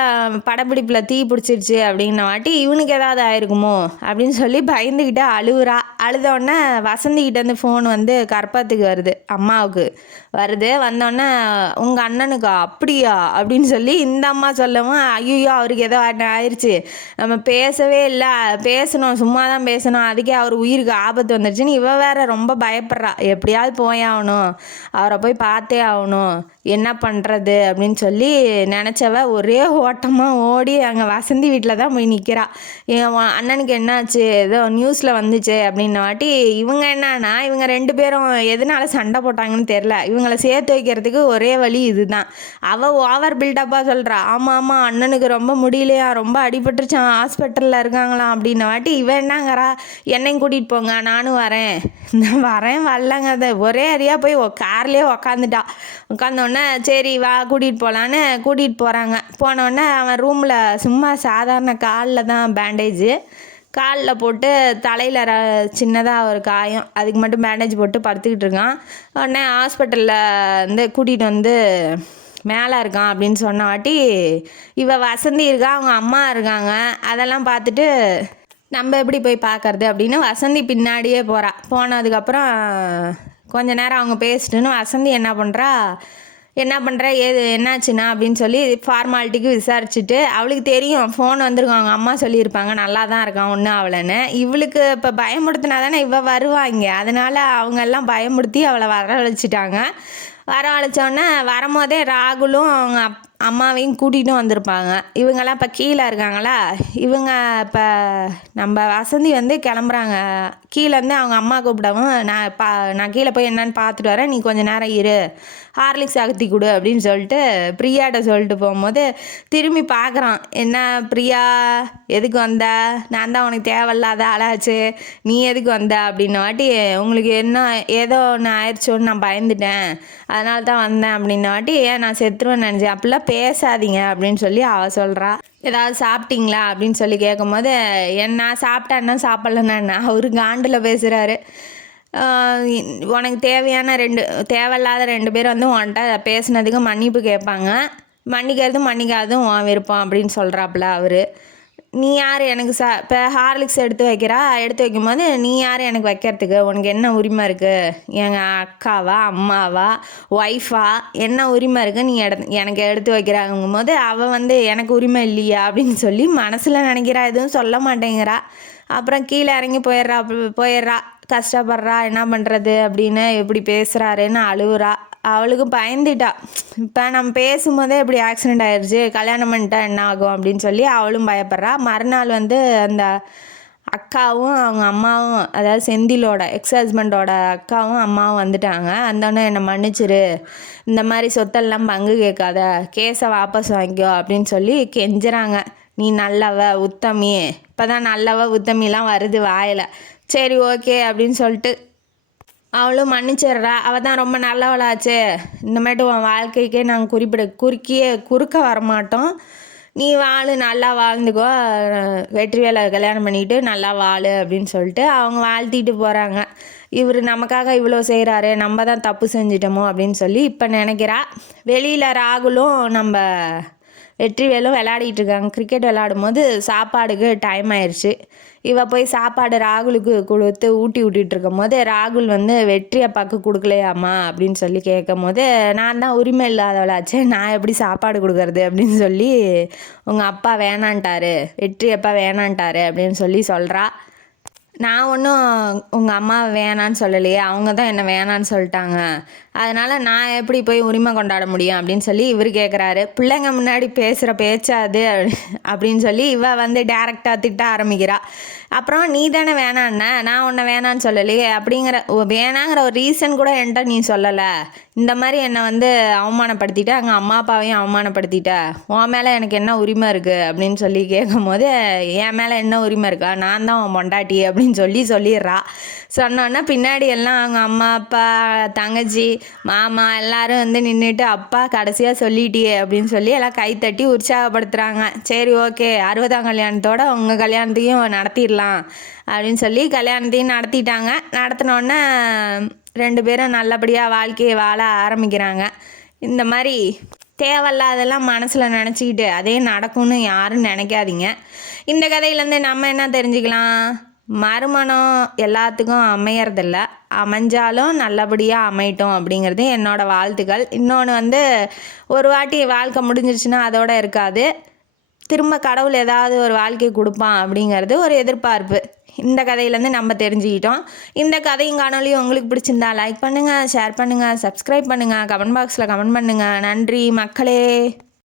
படப்பிடிப்பில் தீ பிடிச்சிருச்சு அப்படின்ன வாட்டி இவனுக்கு ஏதாவது ஆயிருக்குமோ அப்படின்னு சொல்லி பயந்துக்கிட்டு அழுகுறா. அழுதோடனே வசந்திக்கிட்டேருந்து ஃபோன் வந்து கற்பத்துக்கு வருது, அம்மாவுக்கு வருது. வந்தோடனே உங்கள் அண்ணனுக்கா, அப்படியா அப்படின்னு சொல்லி இந்த அம்மா சொல்லவும், ஐயோ அவருக்கு ஏதோ ஆயிடுச்சு, நம்ம பேசவே இல்லை, பேசணும், சும்மா தான் பேசணும், அதுக்கே அவர் உயிருக்கு ஆபத்து வந்துருச்சுன்னு இவ வேற ரொம்ப பயப்படுறா. எப்படியாவது போயாகணும், அவரை போய் பார்த்தே ஆகணும், என்ன பண்ணுறது அப்படின்னு சொல்லி நினச்சவ ஒரே ஓட்டமாக ஓடி அங்கே வசந்தி வீட்டில் தான் போய் நிற்கிறா. என் அண்ணனுக்கு என்னாச்சு, ஏதோ நியூஸில் வந்துச்சு அப்படின்ன வாட்டி இவங்க என்னன்னா, இவங்க 2 பேரும் எதனால சண்டை போட்டாங்கன்னு தெரில, இவங்களை சேர்த்து வைக்கிறதுக்கு ஒரே வழி இதுதான். அவள் ஓவர் பில்டப்பாக சொல்கிறா, ஆமாம் ஆமாம் அண்ணனுக்கு ரொம்ப முடியலையா, ரொம்ப அடிபட்டுருச்சான், ஹாஸ்பிட்டலில் இருக்காங்களாம் அப்படின்ன வாட்டி இவன் என்னங்கிறா, என்னையும் கூட்டிகிட்டு போங்க, நானும் வரேன், நான் வரலங்க, அதை ஒரே அடியாக போய் கார்லேயே உக்காந்துட்டா. உட்காந்தோடனே சரி வா கூட்டிகிட்டு போகலான்னு கூட்டிகிட்டு போகிறாங்க. போனோடனே அவன் ரூமில் சும்மா சாதாரண காலில் தான் பேண்டேஜு, காலில் போட்டு தலையில் சின்னதாக ஒரு காயம், அதுக்கு மட்டும் பேண்டேஜ் போட்டு படுத்துக்கிட்டு இருக்கான். உடனே ஹாஸ்பிட்டலில் வந்து கூட்டிகிட்டு வந்து மேலே இருக்கான் அப்படின்னு சொன்ன வாட்டி இவ வசந்தி இருக்கா, அவங்க அம்மா இருக்காங்க. அதெல்லாம் பார்த்துட்டு நம்ம எப்படி போய் பார்க்கறது அப்படின்னு வசந்தி பின்னாடியே போகிறா. போனதுக்கப்புறம் கொஞ்ச நேரம் அவங்க பேசிட்டுன்னு வசந்தி என்ன பண்ணுறா, என்ன பண்ணுற ஏது என்னாச்சுண்ணா அப்படின்னு சொல்லி ஃபார்மாலிட்டிக்கு விசாரிச்சுட்டு அவளுக்கு தெரியும் ஃபோன் வந்திருக்கும், அவங்க அம்மா சொல்லியிருப்பாங்க நல்லா தான் இருக்கான் ஒன்றும் அவளைன்னு. இவளுக்கு இப்போ பயமுறுத்தினா தானே வருவாங்க, அதனால் அவங்க எல்லாம் பயமுறுத்தி அவளை வரவழைச்சிட்டாங்க. வரவழைச்சோடனே வரும்போதே ராகுலும் அவங்க அம்மாவையும் கூட்டிகிட்டும் வந்திருப்பாங்க. இவங்கெல்லாம் இப்போ கீழே இருக்காங்களா, இவங்க இப்போ நம்ம வசந்தி வந்து கிளம்புறாங்க. கீழேருந்து அவங்க அம்மா கூப்பிடவும் நான் கீழே போய் என்னன்னு பார்த்துட்டு வரேன், நீ கொஞ்சம் நேரம் இரு, ஹார்லிக்ஸ் அகத்தி கொடு அப்படின்னு சொல்லிட்டு பிரியாட்ட சொல்லிட்டு போகும்போது திரும்பி பார்க்குறான். என்ன பிரியா எதுக்கு வந்த, நான் தான் உனக்கு தேவையில்லாத ஆளாச்சு, நீ எதுக்கு வந்த அப்படின்ன வாட்டி உங்களுக்கு என்ன ஏதோ ஒன்று ஆயிடுச்சோன்னு நான் பயந்துட்டேன், அதனால தான் வந்தேன் அப்படின்ன வாட்டி நான் செத்துருவேன்னு நினச்சேன், அப்படிலாம் பேசாதீங்க அப்படின்னு சொல்லி அவள் சொல்கிறா. ஏதாவது சாப்பிட்டீங்களா அப்படின்னு சொல்லி கேட்கும்போது என்ன சாப்பிட்டேன்னா சாப்பிட்லன்னா அவரு காண்டில் பேசுகிறாரு. உனக்கு தேவையில்லாத 2 பேர் வந்து உன்கிட்ட பேசுனதுக்கு மன்னிப்பு கேட்பாங்க, மன்னிக்கிறதும் மன்னிக்காதும் உன் விருப்பம் அப்படின்னு சொல்கிறாப்புல அவர். நீ யார் எனக்கு இப்போ ஹார்லிக்ஸ் எடுத்து வைக்கும்போது நீ யார் எனக்கு வைக்கிறதுக்கு, உனக்கு என்ன உரிமை இருக்குது, எங்கள் அக்காவா அம்மாவா ஒய்ஃபா என்ன உரிமை இருக்குது நீ எனக்கு எடுத்து வைக்கிறாங்கும் போது அவள் வந்து எனக்கு உரிமை இல்லையா அப்படின்னு சொல்லி மனசில் நினைக்கிறா, எதுவும் சொல்ல மாட்டேங்கிறா. அப்புறம் கீழே இறங்கி போயிடுறா, கஷ்டப்படுறா, என்ன பண்ணுறது அப்படின்னு எப்படி பேசுகிறாருன்னு அழுவுறா. அவளுக்கு பயந்துட்டா, இப்போ நம்ம பேசும்போதே இப்படி ஆக்சிடெண்ட் ஆயிடுச்சு, கல்யாணம் பண்ணிட்டா என்ன ஆகும் அப்படின்னு சொல்லி அவளும் பயப்படுறா. மறுநாள் வந்து அந்த அக்காவும் அவங்க அம்மாவும், அதாவது செந்திலோட எக்ஸ் ஹஸ்பண்டோட அக்காவும் அம்மாவும் வந்துட்டாங்க. அந்தோடனே என்னை மன்னிச்சிரு, இந்த மாதிரி சொத்தெல்லாம் பங்கு கேட்காத, கேஸை வாபஸ் வாங்கிக்கோ அப்படின்னு சொல்லி கெஞ்சுறாங்க. நீ நல்லவ உத்தமி, இப்போ தான் நல்லவ உத்தமிலாம் வருது வாயில், சரி ஓகே அப்படின்னு சொல்லிட்டு அவளும் மன்னிச்சிடுறா. அவள் தான் ரொம்ப நல்லவளாச்சே, இந்தமாட்டு உன் வாழ்க்கைக்கே நாங்கள் குறுக்க வரமாட்டோம், நீ நல்லா வாழ்ந்துக்கோ, வெற்றிவேலை கல்யாணம் பண்ணிக்கிட்டு நல்லா வாழு அப்படின்னு சொல்லிட்டு அவங்க வாழ்த்திட்டு போகிறாங்க. இவர் நமக்காக இவ்வளோ செய்கிறாரு, நம்ம தான் தப்பு செஞ்சிட்டோமோ அப்படின்னு சொல்லி இப்போ நினைக்கிறா. வெளியில் ராகுலும் நம்ம வெற்றிவேலும் விளையாடிட்டு இருக்காங்க. கிரிக்கெட் விளையாடும் போது சாப்பாடுக்கு டைம் ஆயிடுச்சு. இவள் போய் சாப்பாடு ராகுலுக்கு கொடுத்து ஊட்டி விட்டுட்டு இருக்கும் போது ராகுல் வந்து வெற்றி அப்பாவுக்கு கொடுக்கலையாம்மா அப்படின்னு சொல்லி கேட்கும் போது நான் தான் உரிமை இல்லாதவளாச்சே, நான் எப்படி சாப்பாடு கொடுக்கறது அப்படின்னு சொல்லி உங்கள் அப்பா வேணான்ட்டாரு, வெற்றி அப்பா வேணான்ட்டாரு அப்படின்னு சொல்லி சொல்கிறா. நான் ஒன்றும் உங்கள் அம்மாவை வேணான்னு சொல்லலையே, அவங்க தான் என்னை வேணான்னு சொல்லிட்டாங்க, அதனால் நான் எப்படி போய் உரிமை கொண்டாட முடியும் அப்படின்னு சொல்லி இவர் கேட்குறாரு. பிள்ளைங்க முன்னாடி பேசுகிற பேச்சாது அப்படின்னு சொல்லி இவள் வந்து டேரெக்டாக திட்ட ஆரம்பிக்கிறா. அப்புறம் நீ தானே வேணான்ன, நான் உன்னை வேணான்னு சொல்லலையே, வேணாங்கிற ஒரு ரீசன் கூட என்கிட்ட நீ சொல்லலை, இந்த மாதிரி என்னை வந்து அவமானப்படுத்திட்ட, அங்கே அம்மா அப்பாவையும் அவமானப்படுத்திட்ட, உன் மேலே எனக்கு என்ன உரிமை இருக்குது அப்படின்னு சொல்லி கேட்கும் போது என் மேலே என்ன உரிமை இருக்கா, நான் தான் உன் பொண்டாட்டி அப்படின்னு சொல்லிடுறா. சொன்னோன்னா பின்னாடி எல்லாம் அவங்க அம்மா அப்பா தங்கச்சி மாமா எல்லாரும் வந்து நின்றுட்டு அப்பா கடைசியாக சொல்லிட்டியே அப்படின்னு சொல்லி எல்லாம் கைத்தட்டி உற்சாகப்படுத்துகிறாங்க. சரி ஓகே, 60ஆம் கல்யாணத்தோட உங்கள் கல்யாணத்தையும் நடத்திடலாம் அப்படின்னு சொல்லி கல்யாணத்தையும் நடத்திட்டாங்க. நடத்தினோடனே 2 பேரும் நல்லபடியாக வாழ்க்கையை வாழ ஆரம்பிக்கிறாங்க. இந்த மாதிரி தேவையில்லாதெல்லாம் மனசில் நினச்சிக்கிட்டு அதே நடக்கும்னு யாரும் நினைக்காதீங்க. இந்த கதையிலேருந்து நம்ம என்ன தெரிஞ்சுக்கலாம், மறுமணம் எல்லாத்துக்கும் அமையறதில்ல, அமைஞ்சாலும் நல்லபடியாக அமையட்டும் அப்படிங்கிறது என்னோடய வாழ்த்துக்கள். இன்னொன்று வந்து ஒரு வாட்டி வாழ்க்கை முடிஞ்சிருச்சுன்னா அதோடு இருக்காது, திரும்ப கடவுள் ஏதாவது ஒரு வாழ்க்கை கொடுப்பான் அப்படிங்கிறது ஒரு எதிர்பார்ப்பு. இந்த கதையிலேருந்து நம்ம தெரிஞ்சுக்கிட்டோம். இந்த கதையும் காணொலியும் உங்களுக்கு பிடிச்சிருந்தா லைக் பண்ணுங்கள், ஷேர் பண்ணுங்கள், சப்ஸ்கிரைப் பண்ணுங்கள், கமெண்ட் பாக்ஸில் கமெண்ட் பண்ணுங்கள். நன்றி மக்களே.